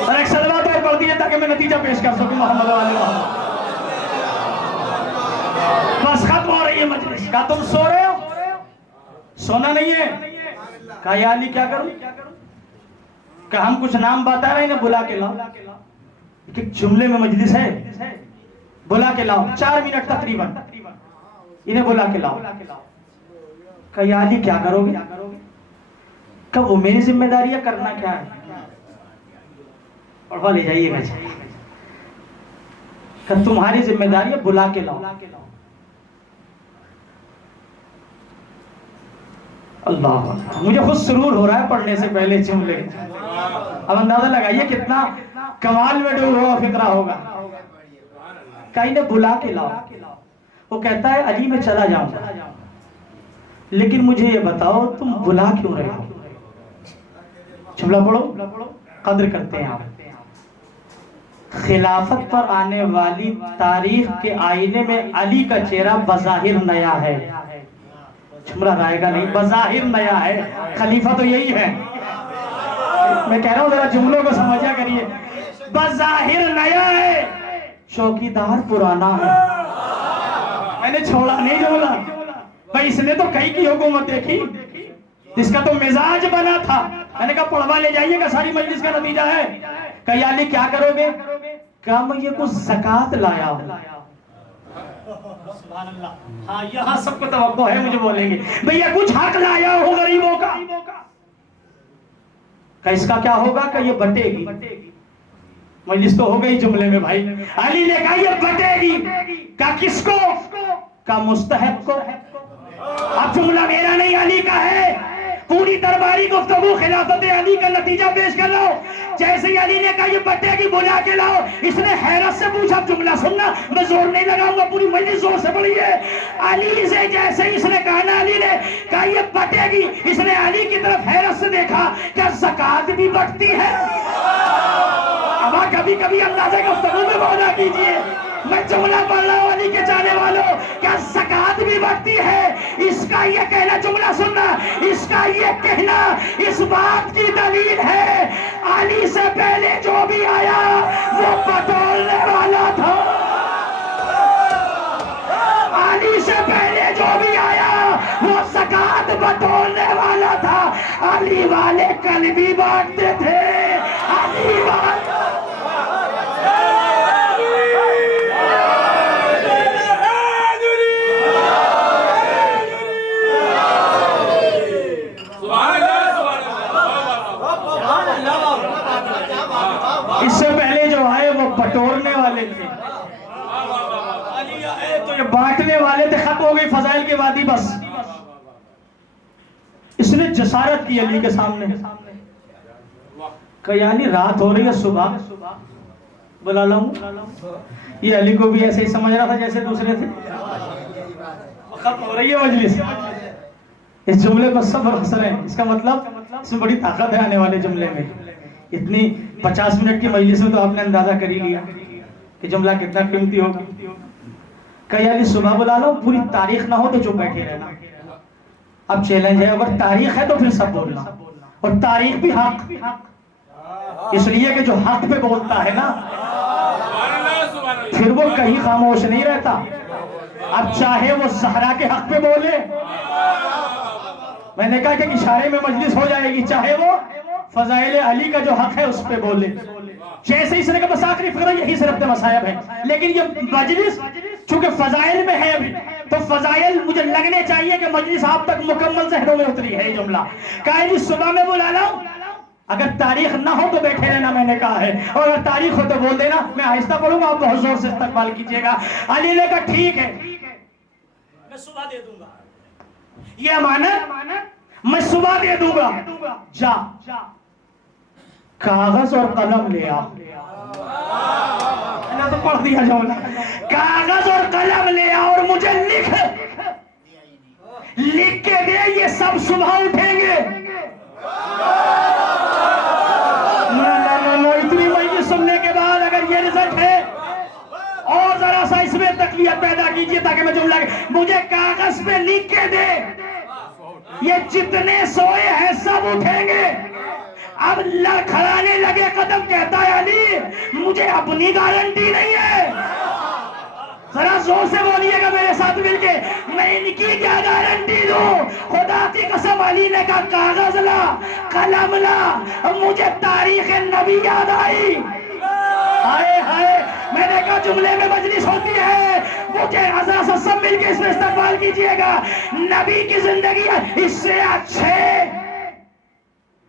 اور ایک صلوات اور پڑھ دیئے تاکہ میں نتیجہ پیش کر سکوں محمد علیہ وسلم. بس ختم ہو رہی ہے مجلس. کہا تم سو رہے ہو, سونا نہیں ہے. کہا یا علی کیا کروں. کہا ہم کچھ نام بتا رہے ہیں, انہیں بلا کے لاؤ. کہ جملے میں مجلس ہے, بلا کے لاؤ. 4 منٹ تقریباً انہیں بلا کے لاؤ. کہا یا علی کیا کرو گے. کہا وہ میری ذمہ داری ہے, کرنا کیا ہے. پڑھوا لے جائیے گا. کہا تمہاری ذمہ داری ہے, بلا کے لاؤ. اللہ, مجھے خود سرور ہو رہا ہے پڑھنے سے پہلے جملے. اب اندازہ لگائیے کتنا کمال میں ڈول ہوا فکرہ ہوگا. کہیں نے بلا کے لاؤ. وہ کہتا ہے علی میں چلا جاؤں, لیکن مجھے یہ بتاؤ تم بلا کیوں رہے ہو. جملہ پڑھو, قدر کرتے ہیں آپ. خلافت پر آنے والی تاریخ کے آئینے میں علی کا چہرہ بظاہر نیا ہے. جملہ رائے گا نہیں, بظاہر نیا ہے. خلیفہ تو یہی ہے. میں کہہ رہا ہوں ذرا جملوں کو سمجھا کریے. بظاہر نیا ہے, چوکیدار پرانا ہے. میں نے چھوڑا نہیں جملہ. بھائی اس نے تو کئی کی حکومت دیکھی, جس کا تو مزاج بنا تھا. میں نے کہا پڑھوا لے جائیے گا, ساری مجلس کا نتیجہ ہے. کہا یا علی کیا کرو گے. کہا میں یہ کچھ زکوٰۃ لایا ہوں. سبحان اللہ. ہاں یہاں سب کو توقع ہے مجھے بولیں گے بھیا کچھ حق لایا ہو غریبوں کا, اس کا کیا ہوگا کہ یہ بٹے گی. مجلس تو ہو گئی جملے میں بھائی. علی نے کہا یہ بٹے گی کا کس کو, کا مستحق کو. اب جملہ میرا نہیں علی کا ہے. پوری درباری گفتگو خلافت علی کا نتیجہ پیش کر لاؤ. جیسے ہی علی نے کہا یہ بٹے گی بلا کے لاؤ, اس نے حیرت سے پوچھا جملہ سننا میں زور نہیں لگاؤں گا پوری مجلس زور سے پڑھی ہے. علی سے جیسے ہی اس نے کہا نا علی نے کہا یہ بٹے گی, اس نے علی کی طرف حیرت سے دیکھا کیا زکات بھی بٹتی ہے. اب کبھی کبھی اندازے گفتگو میں بولا کیجئے. میں جملہ پڑھ رہا ہوں علی کے جانے والوں, کیا زکات بھی بڑھتی ہے. اس کا یہ کہنا, جملہ سننا, اس کا یہ کہنا اس بات کی دلیل ہے علی سے پہلے جو بھی آیا وہ بٹورنے والا تھا. علی سے پہلے جو بھی آیا وہ زکات بٹورنے والا تھا. علی والے کل بھی بانٹتے تھے. علی والے اس سے پہلے جو آئے وہ بٹورنے والے تھے. علی آئے تو یہ بانٹنے والے تھے. ختم ہو گئی فضائل کی وادی. بس اس نے جسارت کی علی کے سامنے کہ یعنی رات ہو رہی ہے صبح بلا لاؤں. یہ علی کو بھی ایسے ہی سمجھ رہا تھا جیسے دوسرے تھے. ختم ہو رہی ہے مجلس. اس جملے پر صبر حسن ہے. اس کا مطلب اس میں بڑی طاقت ہے آنے والے جملے میں. اتنی 50 منٹ کی مجلس میں تو آپ نے اندازہ کر ہی لیا کہ جملہ کتنا قیمتی ہوگا. کہ علی صبح بلا لو, پوری تاریخ نہ ہو تو جو بیٹھے رہنا. اب چیلنج ہے, اگر تاریخ ہے تو پھر سب بولنا, اور تاریخ بھی حق, اس لیے کہ جو حق پہ بولتا ہے نا پھر وہ کہیں خاموش نہیں رہتا. اب چاہے وہ زہرا کے حق پہ بولے, میں نے کہا کہ اشارے میں مجلس ہو جائے گی, چاہے وہ فضائل علی کا جو حق ہے اس پہ بولے. جیسے اس نے کہا بس آخری فقرہ یہی سے ربط مصائب ہے, لیکن یہ مجلس چونکہ فضائل میں ہے ابھی تو فضائل مجھے لگنے چاہیے کہ مجلس آپ تک مکمل ذہنوں میں اتری ہے. یہ جملہ کہا جی صبح میں بلا لاؤں, اگر تاریخ نہ ہو تو بیٹھے رہنا میں نے کہا ہے, اور اگر تاریخ ہو تو بول دینا. میں آہستہ پڑھوں گا, آپ بہت زور سے استقبال کیجئے گا. علی نے کہا ٹھیک ہے میں صبح دے دوں گا, یہ امانت میں صبح دے دوں گا. جا کاغذ اور قلم لے آ. میں نے تو پڑھ دیا جملہ. کاغذ اور قلم لے آ اور مجھے لکھ کے دے, یہ سب صبح اٹھیں گے. اتنی مجلس سننے کے بعد اگر یہ رزلٹ ہے اور ذرا سا اس میں تقویت پیدا کیجئے تاکہ میں جملہ مجھے کاغذ پہ لکھ کے دے, یہ جتنے سوئے ہیں سب اٹھیں گے. اب لڑکھڑانے لگے قدم, کہتا ہے علی مجھے اپنی گارنٹی نہیں ہے. ذرا زور سے بولیے گا میرے ساتھ مل کے, میں ان کی کیا گارنٹی دوں. خدا کی قسم علی نے کہا کاغذ لا قلم لا, مجھے تاریخ نبی یاد آئی. ہائے ہائے, میں نے کہا جملے میں مجلس ہوتی ہے, مجھے ذرا سا سب مل کے اس میں استقبال کیجئے گا. نبی کی زندگی اس سے اچھے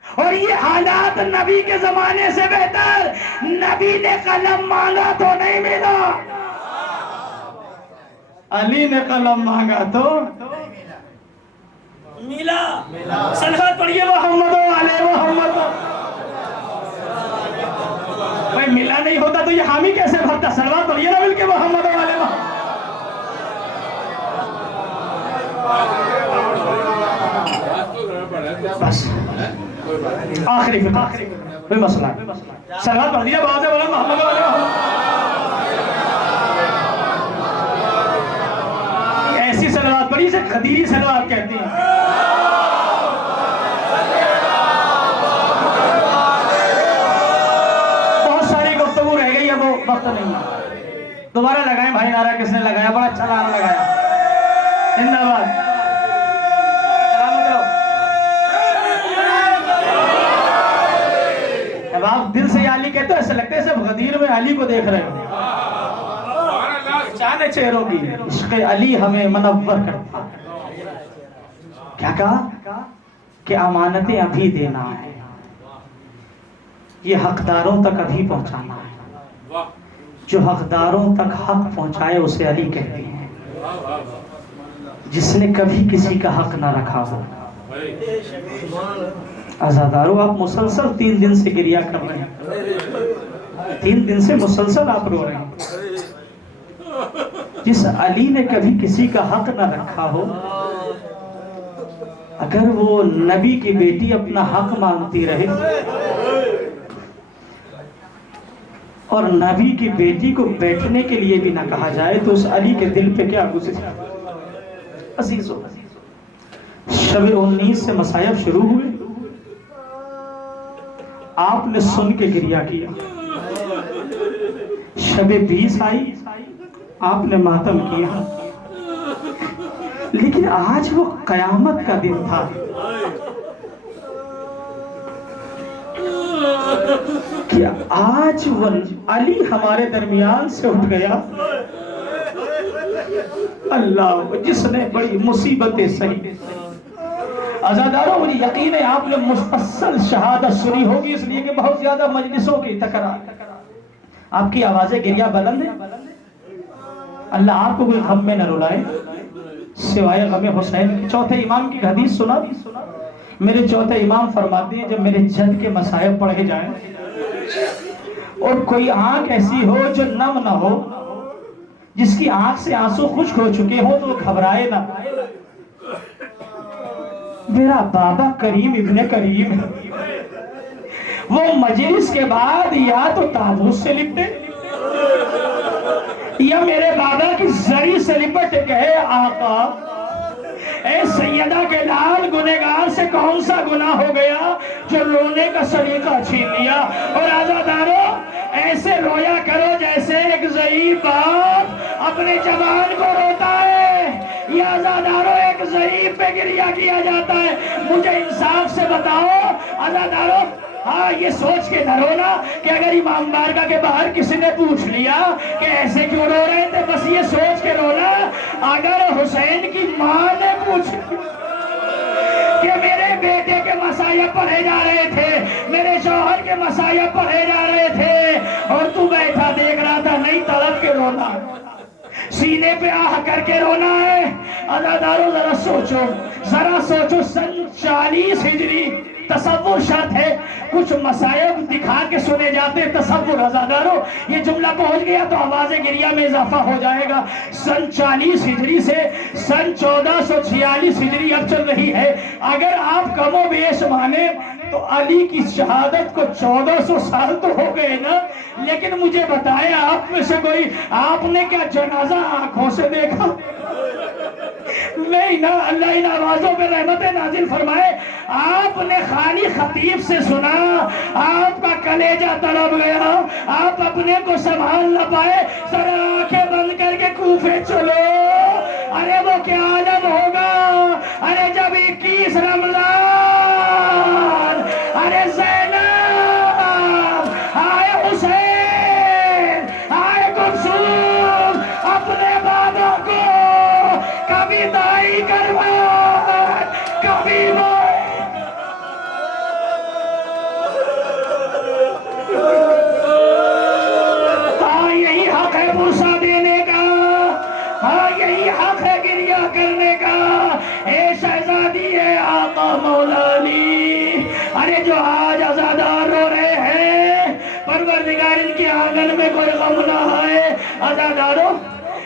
اور یہ حالات نبی کے زمانے سے بہتر. نبی نے قلم مانگا تو نہیں ملا, علی نے قلم مانگا تو ملا. صلوات پڑھیے محمد والے محمد. بھائی ملا نہیں ہوتا تو یہ حامی کیسے بھرتا. صلوات پڑھیے نا مل کے محمد والے محمد. بس آخری کوئی مسئلہ ہے. صلوات پڑھ دیا بہت سے بولا محمد والے محمد. ایسی صلوات پڑھی سے خدیری صلوات کہتے ہیں. بہت ساری گفتگو رہ گئی ہے, وہ وقت نہیں ہے. دوبارہ لگائیں بھائی نعرہ. کس نے لگایا؟ بڑا اچھا نعرہ لگایا. زندہ باد. اب آپ دل سے علی کہتے ہو, ایسا لگتا ہے صرف غدیر میں علی کو دیکھ رہے ہو. پرانے چہروں کی عشق علی ہمیں منور کرتا ہے. کیا کہا کہ امانتیں ابھی دینا ہے, یہ حقداروں تک ابھی پہنچانا ہے. جو حقداروں تک حق پہنچائے اسے علی کہتے ہیں. جس نے کبھی کسی کا حق نہ رکھا ہو. عزادارو آپ مسلسل 3 دن سے گریہ کر رہے ہیں, 3 دن سے مسلسل آپ رو رہے ہیں. جس علی نے کبھی کسی کا حق نہ رکھا ہو, اگر وہ نبی کی بیٹی اپنا حق مانگتی رہے اور نبی کی بیٹی کو بیٹھنے کے لیے بھی نہ کہا جائے تو اس علی کے دل پہ کیا گزرے. عزیزو, شب 19 سے مصائب شروع ہوئے, آپ نے سن کے گریہ کیا. شب 20 آئی, آپ نے ماتم کیا. لیکن آج وہ قیامت کا دن تھا کہ آج وہ علی ہمارے درمیان سے اٹھ گیا. اللہ جس نے بڑی مصیبتیں سہی. عزاداروں مجھے یقین ہے آپ نے مفصل شہادت سنی ہوگی, اس لیے کہ بہت زیادہ مجلسوں کی تکرار. آپ کی آوازیں گریہ بلند ہے. اللہ آپ کو کوئی غم میں نہ رلائے سوائے غم حسین. چوتھے امام کی حدیث سنا, میرے چوتھے امام فرماتے ہیں جب میرے جد کے مصائب پڑھے جائیں اور کوئی آنکھ ایسی ہو جو نم نہ ہو, جس کی آنکھ سے آنسو خشک ہو چکے ہو, تو وہ گھبرائے نہ. میرا بابا کریم ابن کریم ہے, وہ مجلس کے بعد یا تو تابوت سے لپٹے یا میرے بابا کی زری سے لپٹ کہے آقا اے سیدہ کے لال گنہگار سے کون سا گناہ ہو گیا جو رونے کا سلیقہ چھین لیا. اور عزادارو ایسے رویا کرو جیسے ایک ضعیف باپ اپنے جوان کو روتا ہے. یا عزادارو ایک ضعیف پہ گریہ کیا جاتا ہے. مجھے انصاف سے بتاؤ عزادارو, ہاں یہ سوچ کے نہ رونا کہ اگر امام بارگاہ کے باہر کسی نے پوچھ لیا کہ ایسے کیوں رو رہے تھے, بس یہ سوچ کے رونا اگر حسین کی ماں نے پوچھ کہ میرے بیٹے کے مصائب پڑھے جا رہے تھے, میرے شوہر کے مصائب پڑھے جا رہے تھے اور تو بیٹھا دیکھ رہا تھا, نہیں تڑپ کے رونا, سینے پہ آہ کر کے رونا ہے. عزادارو ذرا سوچو سن 40 ہجری تصور شرط ہے, کچھ مصائب دکھا کے سنے جاتے تصور. عزادارو یہ جملہ پہنچ گیا تو آواز گریہ میں اضافہ ہو جائے گا. سن 40 ہجری سے سن 1446 ہجری اب چل رہی ہے. اگر آپ کم و بیش مانے تو علی کی شہادت کو 1400 سال تو ہو گئے نا. لیکن مجھے بتائیں آپ میں سے کوئی, آپ نے کیا جنازہ آنکھوں سے دیکھا؟ نہیں نا. اللہ ان آوازوں پہ رحمت نازل فرمائے. آپ نے خالی خطیب سے سنا, آپ کا کلیجہ تڑپ گیا, آپ اپنے کو سنبھال نہ پائے, ذرا آنکھیں بند کر کے کوفے چلو. ارے وہ کیا عالم ہوگا, ارے جب 21 رمضان, ارے زینب, آئے حسین, آئے کلثوم, اپنے بابا کو کبھی دائی کروا, کبھی وہ یہی حق ہے بوسہ دینے کا, ہاں یہی حق ہے گریہ کرنے کا. اے شہزادی ہے آقا مولا علی, ارے جو آج عزادار رو رہے ہیں, پروردگار ان کے آنگن میں کوئی غم نہ ہے. عزادارو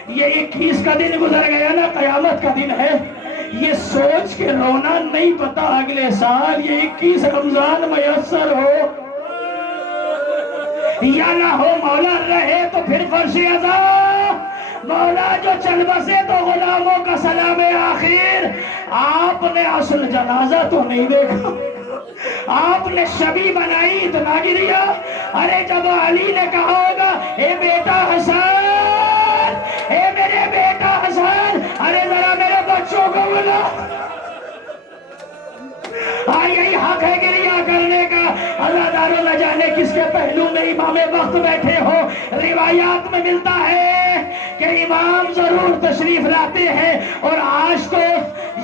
یہ 21 کا دن گزر گیا نا, قیامت کا دن ہے. یہ سوچ کے رونا نہیں پتا اگلے سال یہ 21 رمضان میسر ہو یا نہ ہو. مولا رہے تو پھر فرش عزا, مولا جو چل بسے تو غلاموں کا سلام آخر. آپ نے اصل جنازہ تو نہیں دیکھا, آپ نے شبی بنائی اتنا گریا. ارے جب علی نے کہا ہوگا اے بیٹا حسن, اے میرے بیٹا حسن, ارے ذرا میرے بچوں کو بلا, یہی حق ہے گریہ کرنے کا. اللہ دارو نہ جانے کس کے پہلو میں امام وقت بیٹھے ہو. روایات میں ملتا ہے کہ امام ضرور تشریف لاتے ہیں، اور آج تو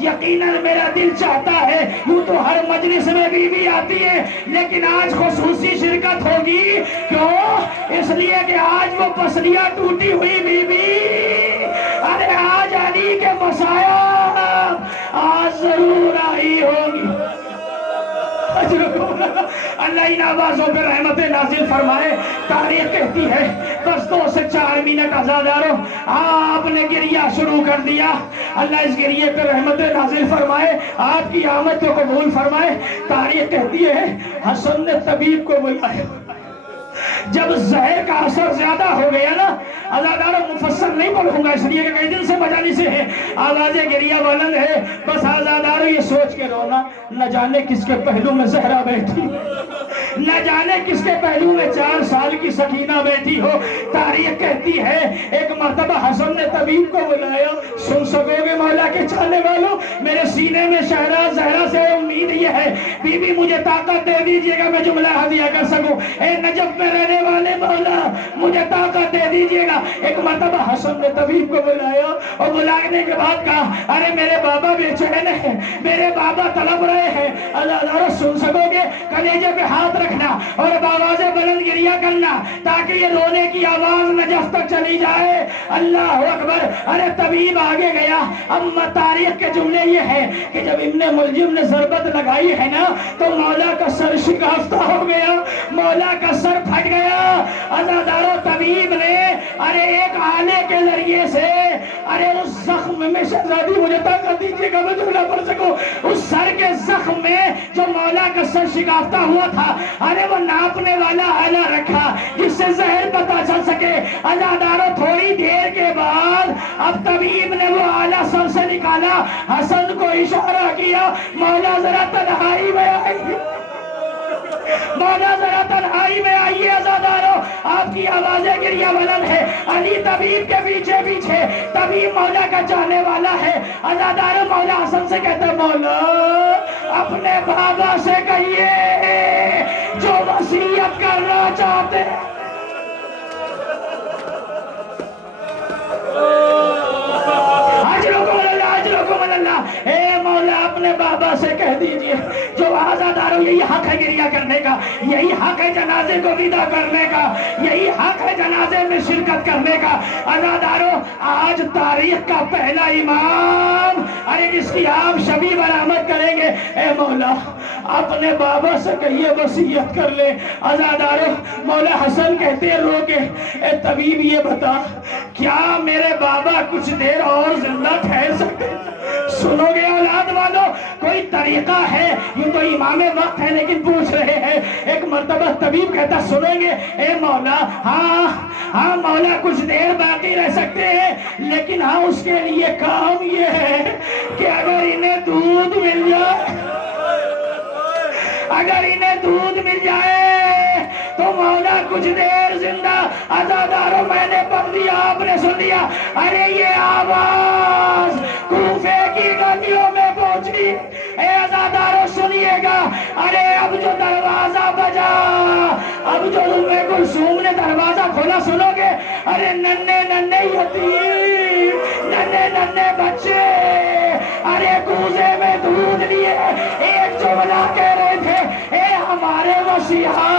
یقیناً میرا دل چاہتا ہے، یوں تو ہر مجلس میں بیوی آتی ہے لیکن آج خصوصی شرکت ہوگی. کیوں؟ اس لیے کہ آج وہ پسلیاں ٹوٹی ہوئی بیوی، ارے آج علی کے مسائب آج ضرور آئی ہوگی. اللہ ان آوازوں پہ رحمت نازل فرمائے. تاریخ کہتی ہے بس 2 سے 4 منٹ عزادارو آپ نے گریہ شروع کر دیا. اللہ اس گریے پہ رحمت نازل فرمائے، آپ کی آمد کو قبول فرمائے. تاریخ کہتی ہے حسن نے طبیب کو بلایا. جب زہر کا اثر زیادہ ہو گیا نا، عزادارو مفصل نہیں پڑھوں گا اس لیے کہ کئی دن سے مجالس سے ہے، آواز گریہ بلند ہے. بس عزادارو یہ سوچ کے رونا، نہ جانے کس کے پہلو میں زہرا بیٹھی، نہ جانے کس کے پہلو میں 4 سال کی سکینہ بیٹھی ہو. تاریخ کہتی ہے ایک مرتبہ حسن نے طبیب کو بلایا. سن سکو گے مولا کے چاہنے والوں، میرے سینے میں شہرازاد زہرا سے امید یہ ہے، بی بی مجھے طاقت دے دیجئے گا میں جملہ ہدیہ کر سکوں. اے نجف میں رہنے والے مولا مجھے طاقت دے دیجئے گا. ایک مرتبہ حسن نے طبیب کو بلایا اور بلانے کے بعد کہا ارے میرے بابا بے چین ہیں، میرے بابا تڑپ رہے ہیں. عزادارو سن سکو گے؟ کلیجے پہ ہاتھ رکھنا اور بآواز بلند گریہ کرنا تاکہ یہ رونے کی آواز نجف تک چلی جائے. اللہ اکبر. ارے طبیب آگے گیا. اب تاریخ کے جملے یہ ہے کہ جب ابن ملجم نے ضربت لگائی ہے نا تو مولا کا سر شکافتہ ہو گیا، مولا کا سر پھٹ گیا. عزادارو طبیب نے ارے ایک آلے کے ذریعے سے ارے اس زخم میں شہزادی مجھے طاقت دیجیے گا میں جملہ پڑھ سکوں، اس سر کے زخم میں جو مولا کا سر شکافتہ ہوا تھا ارے وہ ناپنے والا آلہ رکھا جس سے زہر پتہ چل سکے. عزادارو تھوڑی دیر کے بعد اب طبیب نے وہ آلہ سر سے نکالا، حسن کو اشارہ کیا مولا ذرا تنہائی میں آئیے، مولا ذرا تنہائی میں آئیے. عزادارو آپ کی آوازیں گریہ بلند ہے. علی طبیب کے پیچھے پیچھے، طبیب مولا کا چاہنے والا ہے. عزادارو مولا حسن سے کہتا مولا اپنے بابا سے کہیے جو وصیت کرنا چاہتے ہیں. اے مولا اپنے بابا سے کہہ دیجئے جو عزادارو یہی حق ہے گریہ کرنے کا، یہی حق ہے جنازے کو ودا کرنے کا، یہی حق ہے جنازے میں شرکت کرنے کا. عزادارو آج تاریخ کا پہلا امام ارے جس کی آپ شبی برآمد کریں گے، اے مولا اپنے بابا سے کہیے وصیت کر لے. عزادارو مولا حسن کہتے ہیں رو کے اے طبیب یہ بتا کیا میرے بابا کچھ دیر اور زندہ ٹھہر سکتے؟ سنو گے اولاد والو کوئی طریقہ ہے؟ یہ تو امام وقت ہے لیکن پوچھ رہے ہیں. ایک مرتبہ طبیب کہتا سنیں گے اے مولا ہاں مولا کچھ دیر باقی رہ سکتے ہیں لیکن ہاں اس کے لیے کام یہ ہے کہ اگر انہیں دودھ مل جائے، اگر انہیں دودھ مل جائے تو مولا کچھ دیر زندہ. عزادارو میں نے پڑھ دیا آپ نے سن لیا. ارے یہ آواز کوفے کی گلیوں میں پہنچی. اے عزادارو سنیے گا. ارے اب جو دروازہ بجا، اب جو ام کلثوم نے دروازہ کھولا سنو گے ارے ننھے ننھے یتیم، ننھے ننھے بچے ارے کوزے میں دودھ لیے ایک جملہ کہہ رہے تھے اے ہمارے مسیحا،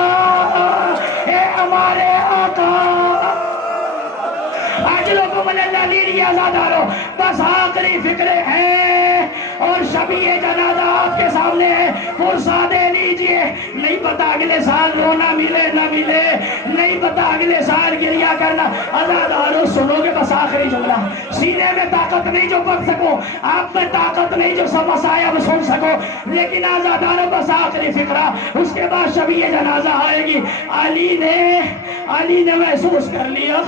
اے ہمارے آقا. اجلکم اللہ لیلی. عزادارو بس آخری فکرے ہیں اور شبیہ جنازہ آپ کے سامنے ہے. فرصہ دے لیجئے. نہیں پتا اگلے سال رونا ملے نہ ملے، نہیں پتا اگلے سال گریہ کرنا. عزادارو سنو گے بس آخری جملہ. سینے میں طاقت نہیں جو پڑھ سکو، آپ میں طاقت نہیں جو سب مسائب سن سکو، لیکن عزادارو بس آخری فکرہ. اس کے بعد شبیہ جنازہ آئے گی. علی نے محسوس کر لیا،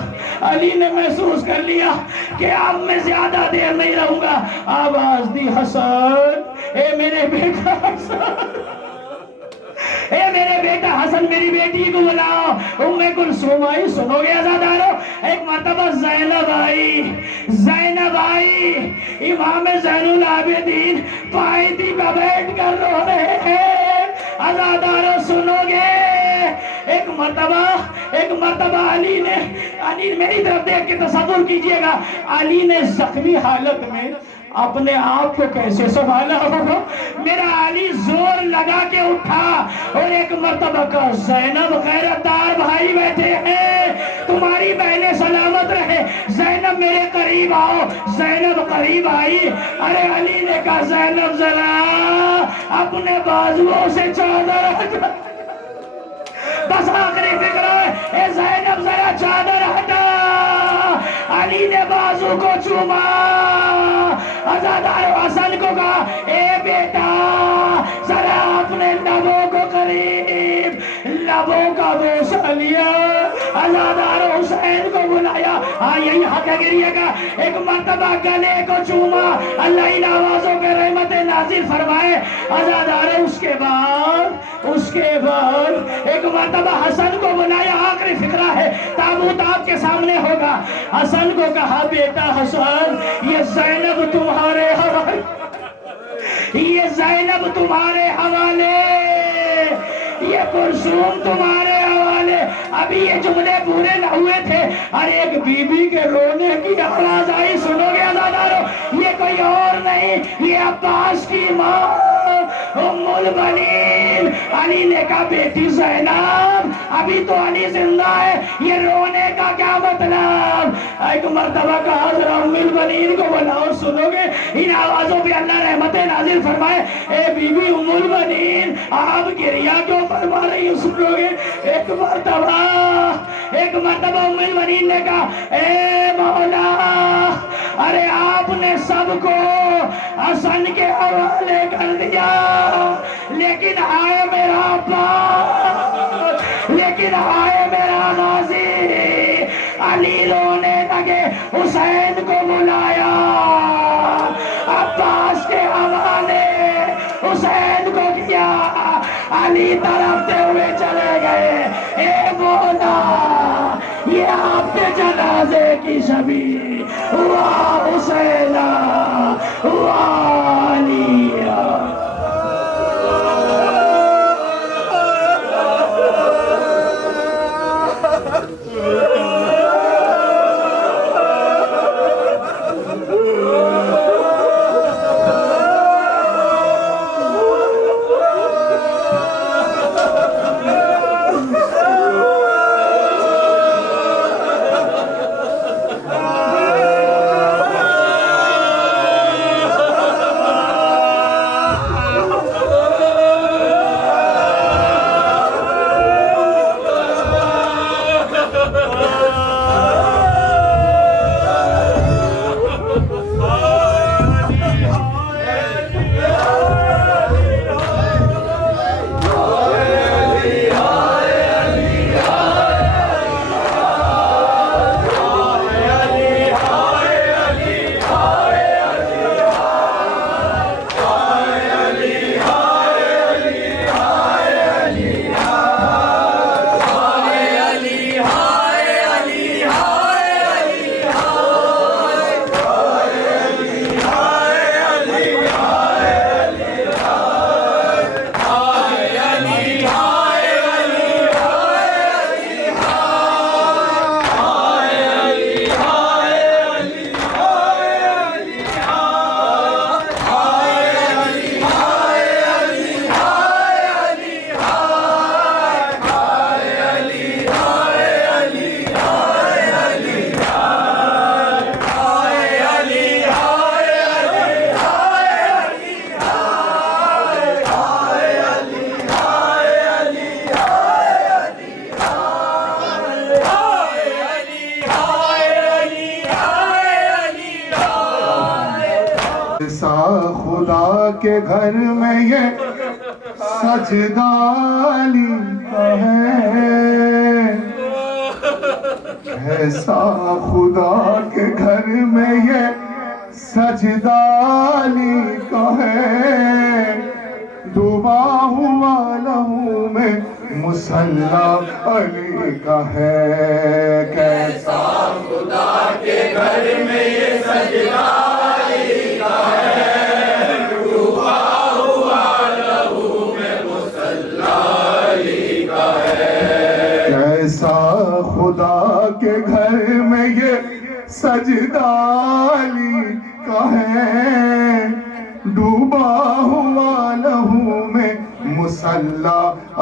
علی نے محسوس کر لیا کہ اب میں زیادہ دیر نہیں رہوں گا. آواز دی حسن، اے میرے بیٹا حسن، اے میرے بیٹا حسن میری بیٹی کو بلاؤ. ام کلثوم آئی. سنو گے عزادارو ایک مرتبہ زینب آئی. امام زین العابدین پائیدی پہ بیٹھ کر رو رہے ہیں. عزادارو سنو گے ایک مرتبہ علی میری طرف دیکھ کے تصور کیجئے گا، علی نے زخمی حالت میں اپنے آپ کو کیسے سنبھالا ہوگا؟ میرا علی زور لگا کے اٹھا اور ایک مرتبہ کا زینب غیرتدار بھائی بیٹھے ہیں، تمہاری بہنیں سلامت رہے، زینب میرے قریب آؤ۔ زینب قریب آئی، ارے علی نے کہا زینب ذرا اپنے بازوؤں سے چادر ہٹا، بس آخری فکر ہے، اے زینب ذرا چادر ہٹا۔ علی نے بازو کو چوما، عزادار حسن کو کہا اے بیٹا ذرا اپنے لبوں کو قریب، لبوں کا بوسہ لیا، عزادار حسین کو بلایا، ہاں یہی حق ہے گریہ کا، ایک مرتبہ گلے کو چوما، اللہ ان آوازوں پہ رحمت نازل فرمائے۔ عزادار اس کے بعد ایک مرتبہ حسن کو بلایا، آخری فقرہ ہے، تابوت آپ کے سامنے ہوگا۔ حسن کو کہا بیٹا حسن یہ زینب تمہارے حوالے، یہ زینب تمہارے حوالے، یہ کلثوم تمہارے حوالے۔ ابھی یہ جملے پورے نہ ہوئے تھے اور ایک بی بی کے رونے کی آواز آئی، سنو گے عزادارو، یہ کوئی اور نہیں، یہ عباس کی ماں ام البنین۔ علی نے کہا بیٹی زینب ابھی تو علی زندہ ہے، یہ رونے کا کیا مطلب؟ ایک مرتبہ کہا ذرا ام البنین کو بلاؤ، سنو گے ان آوازوں پہ اللہ رحمت نازل فرمائے، اے بی بی ام البنین آپ گریہ کیوں فرما رہی ہو؟ سنو گے ایک مرتبہ ام البنین نے کہا اے مولا ارے آپ نے سب کو حسن کے حوالے کر دیا، لیکن آئے میرا عباس، لیکن آئے میرا غازی۔ علی رونے لگے، حسین کو بلایا، عباس کے حوالے حسین کو کیا، علی تڑپتے ہوئے چلے گئے، اے مولا یہ آپ کے جنازے کی شبیہ واہ حسین واہ علی۔ خدا کے گھر میں یہ سجدہ علی کا ہے، ایسا خدا کے گھر میں یہ سجدہ علی کا ہے، ڈوبا ہوا لہو میں مصلی علی کا ہے، کیسا خدا کے گھر میں یہ سجدہ علی کا ہے، ڈوبا ہوا لہو میں مصلی علی کا ہے، سجدہ علی کا ہے، ڈوبا ہوا لہو میں مصلی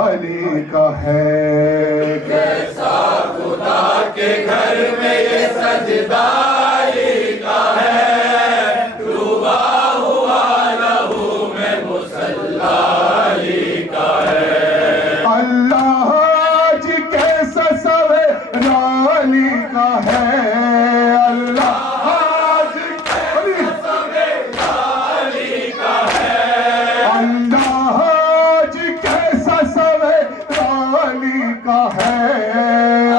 علی کا ہے۔ کیسا خدا کے گھر میں یہ سجدہ علی کا ہے، ڈوبا ہوا لہو میں مصلی علی کا ہے۔ اللہ آج کیسا سویرا علی کا ہے، اللہ آج کیسا سویرا علی کا ہے، اللہ آج کیسا سویرا علی کا ہے،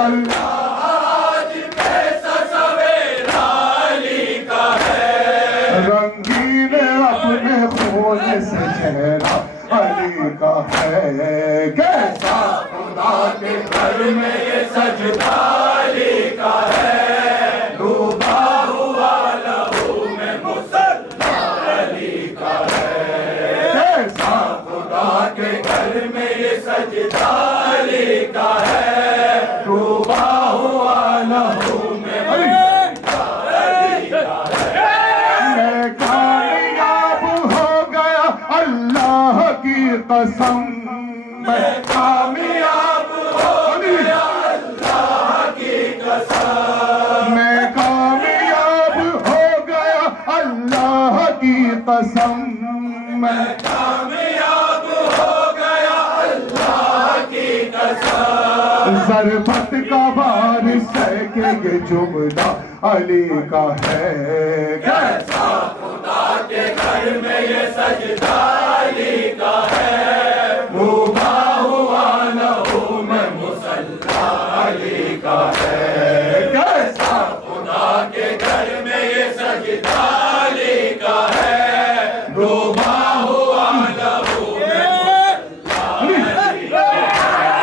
اللہ آج کیسا سویرا علی کا ہے۔ رنگین اپنے خون سے چہرہ علی کا ہے، کیسا خدا کے گھر میں یہ سجدہ علی کا ہے، ڈوبا ہوا لہو میں مصلی علی کا ہے۔ کیسا خدا کے گھر میں یہ سجدہ علی کا ہے، ڈوبا ہوا لہو میں علی کا ہے۔ میں کامیاب ہو گیا اللہ کی قسم، میں کامیاب ہو گیا اللہ کی قسم، میں کامیاب ہو گیا اللہ کی قسم، میں کامیاب ہو گیا اللہ کی قسم۔ ضربت کا وارث ہے کہ یہ جملہ علی کا ہے، کیسا خدا کے گھر میں یہ سجدہ علی کا ہے، ڈوبا ہوا لہو میں مصلی علی کا ہے۔ کیسا خدا کے گھر میں یہ سجدہ علی کا ہے، ڈوبا ہوا لہو میں مصلی علی کا ہے۔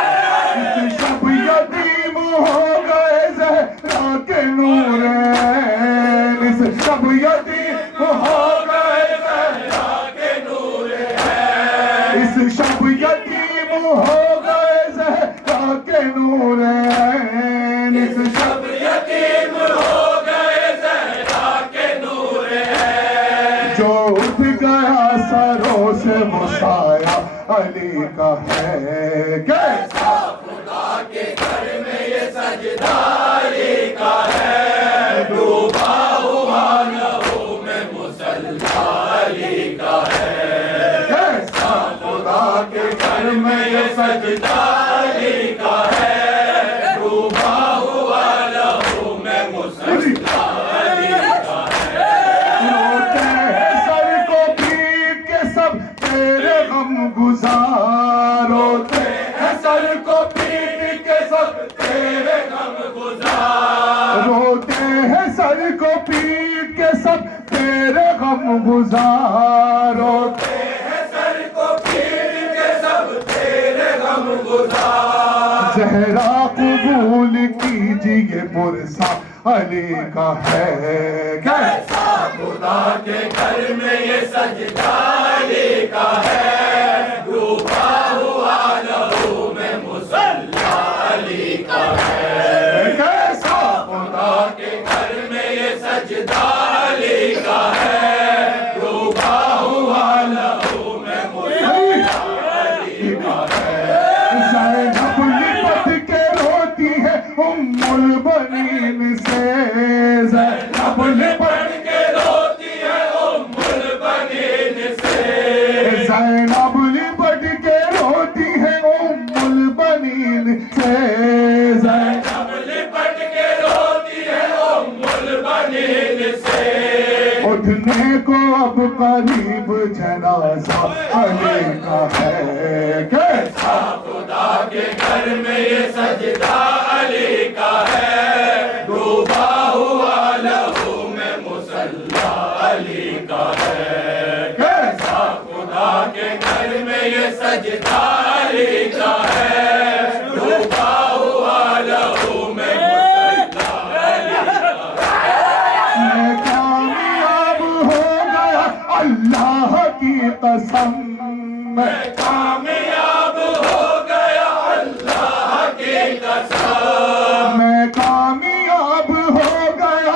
اس شب یتیم ہو گئے زہرا کے نورین، اس شب یتیم ہو گئے زہرا کے نور ہے، اس شب یتیم ہو گئے زہرا کے نورین، اس شب سب یتیم ہو گئے زہرا کے نور ہے، جو اٹھ گیا سروں سے وہ سایہ علی کا ہے، کیسا خدا کے گھر میں یہ سجدہ علی کا ہے، ڈوبا ہوا لہو میں مصلی علی کا ہے۔ کیسا خدا کے گھر میں یہ سجدہ علی کا ہے، ڈوبا ہوا لہو میں مصلی علی کا ہے۔ روتے ہیں سر کو پیٹ کے سب تیرے غم گزار، روتے ہیں سر کو پیٹ کے سب تیرے غم گزار، روتے ہیں سر کو پیٹ کے سب تیرے غم گزار، روتے سر کو پھیر کے سب تیرے غم گزار۔ زہرا قبول کیجئے پرسا علی کا ہے، کیسا خدا کے گھر میں یہ سجدہ علی کا ہے، ڈوبا ہوا لہو میں مصلی علی کا ہے۔ کیسا خدا کے گھر میں یہ سجدہ علی کا ہے، ڈوبا ہوا لہو میں مصلی علی کا ہے۔ زینب لپٹ کے روتی ہے ام البنین سے، زینب لپٹ کے روتی ہے ام البنین سے، زینب لپٹ کے روتی ہے ام البنین سے، زینب لپٹ کے روتی ہے ام البنین سے۔ اٹھنے کو اب قریب جنازہ علی کا ہے، کیسا خدا کے گھر میں یہ سجدہ علی کا ہے، ڈوبا ہوا لہو میں مصلی علی کا ہے۔ کیسا خدا کے گھر میں یہ سجدہ علی کا ہے، ڈوبا ہوا لہو میں مصلی علی کا ہے۔ میں کامیاب ہو گیا اللہ کی قسم، میں کامیاب ہو گیا اللہ کی قسم، میں کامیاب ہو گیا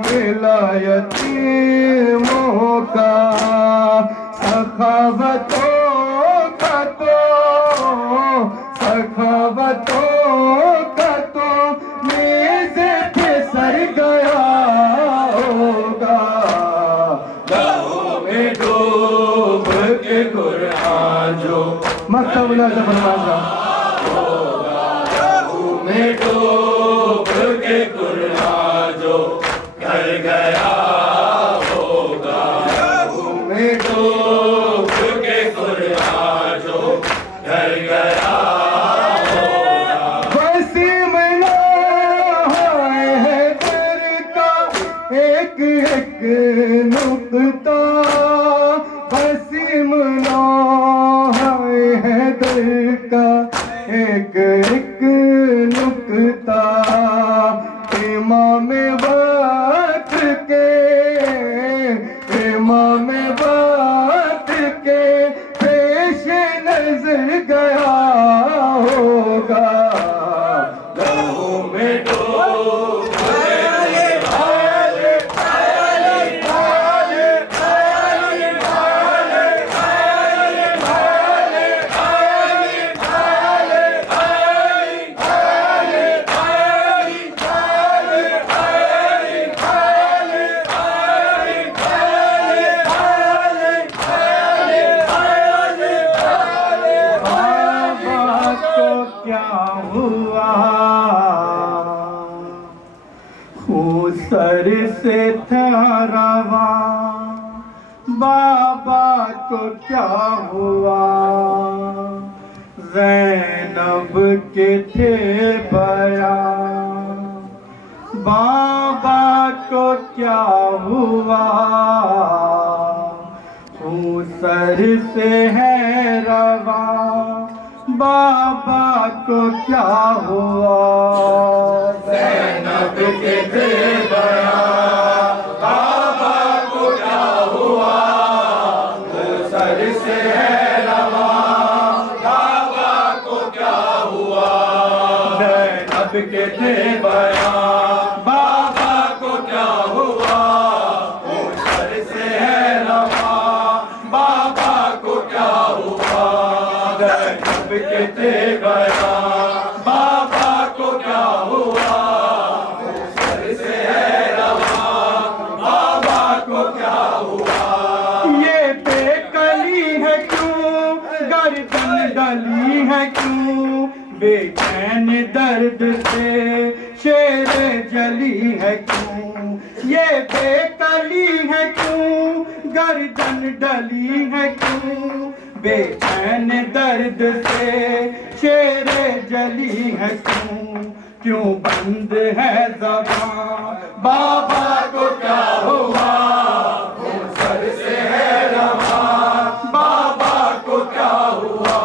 ملا یتیموں کا سخاوتوں کا تو میز پہ سر گیا ہوگا لہو میں ڈوب کے قرآن جو مکتب اللہ فرمایا لہو میں ڈوب کے قرآن جو گھر گیا ہوگا لہو میں ڈوب کے قرآن جو گھر گیا وسیم ہے در کا ایک ایک نقطہ وسیم ہے در کا ایک ایک نقطہ امام وقت کے پیش نظر گیا ہوگا لہو میں ڈوب سر سے تھا رواں بابا کو کیا ہوا زینب کے تھے بیان بابا کو کیا ہوا سر سے ہے رواں بابا کو کیا ہوا زینب کے تھے بیان بابا کو کیا ہوا سر سے ہے رواں بابا کو کیا ہوا زینب کے تھے بیان بابا کو کیا ہوا سر سے ہے رواں بابا کو کیا ہوا زینب کے تھے بیان بابا کو کیا ہوا سر سے ہے رواں بابا کو کیا ہوا یہ بے کلی ہے کیوں گردن ڈلی ہے کیوں بے چین درد سے شیر جلی ہے کیوں یہ بے کلی ہے کیوں گردن ڈلی ہے کیوں بے چین درد سے شیر جلی ہے کیوں بند ہے زبان بابا کو کیا ہوا سر سے ہے رواں بابا کو کیا ہوا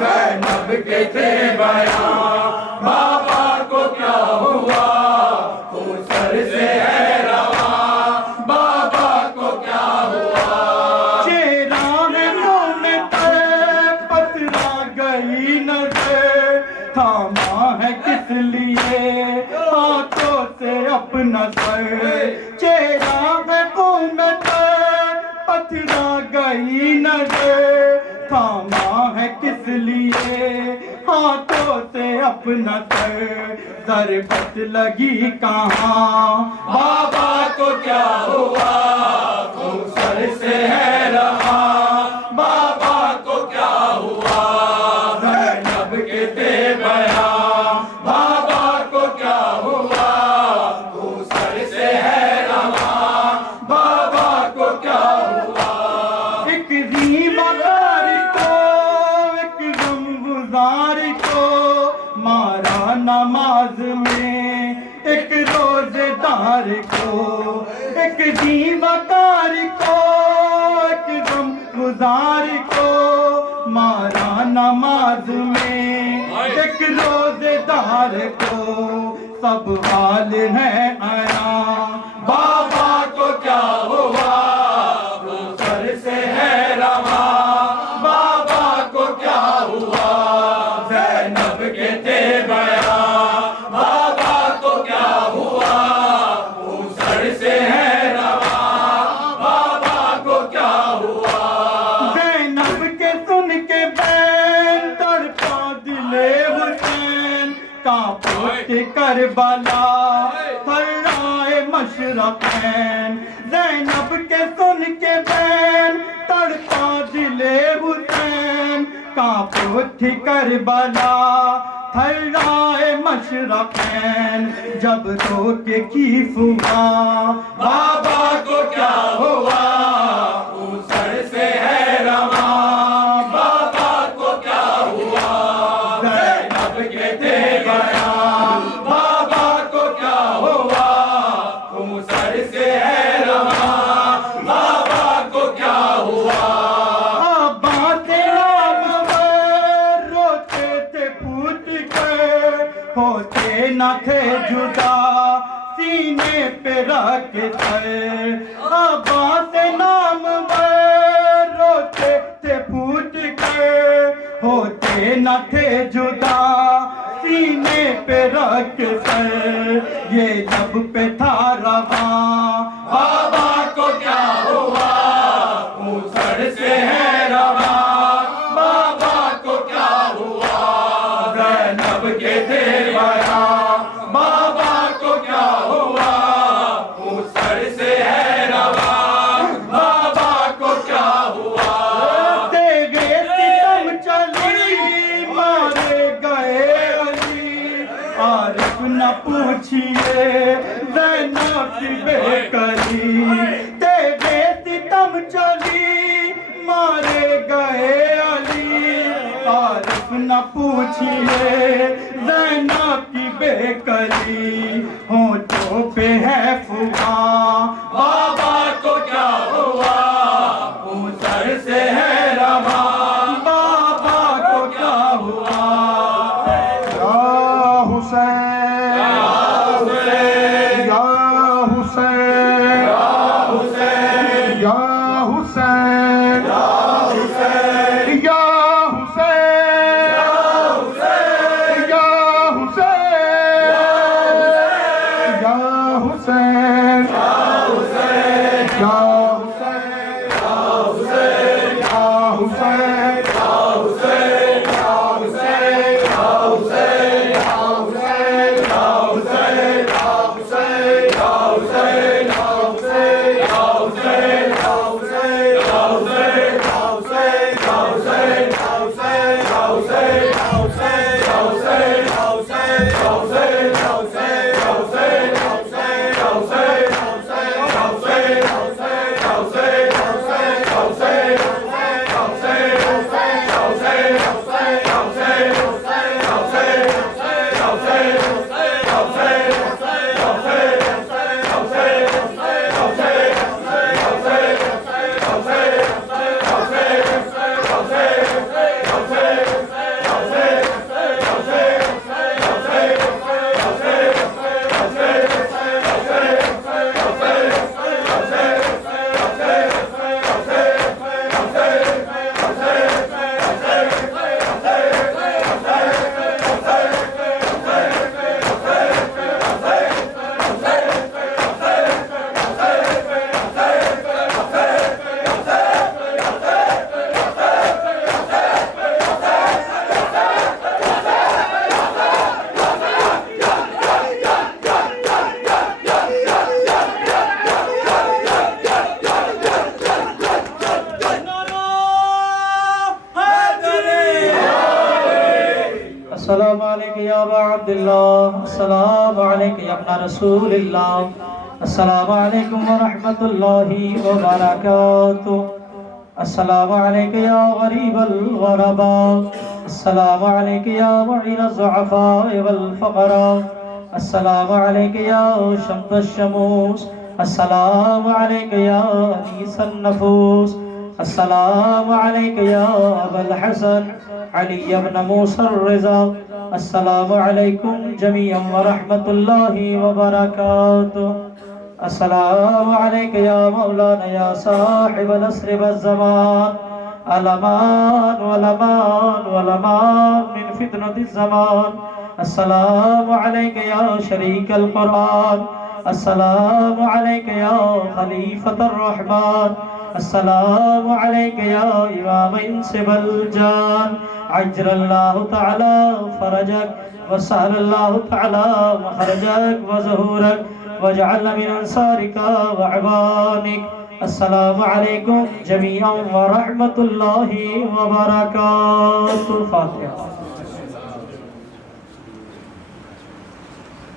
زینب کے تھے بیان بابا کو کیا ہوا سر سے ہے رواں بابا کو کیا ہوا چہرہ ہے منہ پہ پتلا گئی نظر تھاما ہے کس لیے ہاتھوں سے اپنا سر چہرہ ہے منہ پہ پتلا گئی نظر تھاما ہے کس لیے ہاتھوں سے اپنا سر ضربت لگی کہاں بابا کو کیا ہوا سر سے ہے رواں بابا کو کیا ہوا زینب کے تھے بیان بابا کو کیا ہوا سر سے ہے رواں بابا کو کیا ہوا ایک ذمہ دار کو ایک غمگزار کو مارا نماز میں ایک روزے دار کو ایک ذمہ دار کو ایک غمگزار کو مارا نماز میں ایک روزے دار کو سب حال ہے آیا بابا کو کیا ہوا سر سے ہے رواں بابا کو کیا ہوا زینب کے تھے بیان بابا کو کیا ہوا کربلا تھرائے مشرقین زینب کے سن کے بین تڑپا دل حسین کانپ اٹھی کربلا تھرائے مشرقین جب رو کے کی فغاں بابا کو کیا ہوا سر سے ہے رواں بابا کو کیا ہوا زینب کے تھے بیان بابا کو کیا ہوا سر سے ہے رواں بابا کو کیا ہوا باتیں نام روتے تھے پھوٹ کے ہوتے نہ تھے جدا سینے پہ رکھتے باتیں نام روتے تھے پھوٹ کے ہوتے نہ تھے جدا سینے پہ رکھتے یہ لب پہ تھا رواں بابا کو کیا ہوا سر سے ہے رواں بابا کو کیا ہوا زینب کے تھے بیان بابا کو کیا ہوا سر سے ہے رواں بابا کو کیا ہوا تیرے ستم چلی مارے گئے علی عارف نہ پوچھئے زینب کی بے کری تیرے ستم چلی مارے گئے علی عارف نہ پوچھئے زینب کی بے کری ہونٹوں پہ ہے فغاں بابا کو کیا ہوا سر سے ہے رواں بابا کو کیا ہوا یا حسین یا حسین یا حسین یا حسین یا حسین یا حسین السلام علیکم یا ابا عبداللہ السلام علیکم یا ابن رسول اللہ السلام علیکم ورحمت اللہ وبرکاتہ السلام علیکم یا غریب الغرباء السلام علیکم یا معین الضعفاء والفقراء السلام علیکم یا شمس الشموس السلام علیکم یا انیس النفوس السلام علیکم یا ابا الحسن علی ابن موسیٰ الرضا السلام علیکم جمیعا ورحمت اللہ وبرکاتہ السلام علیکم یا مولانا یا صاحب العصر والزمان علمان علمان علمان من فتنة الزمان السلام علیکم یا شریک القرآن السلام علیکم یا خلیفۃ الرحمن السلام علیک یا امام انس والجان عجل اللہ تعالی فرجک وسهل اللہ تعالی مخرجک وظہورک وجعلنا من انصارک وعوانک السلام علیکم جميعا ورحمۃ اللہ وبرکاتہ. الفاتحہ.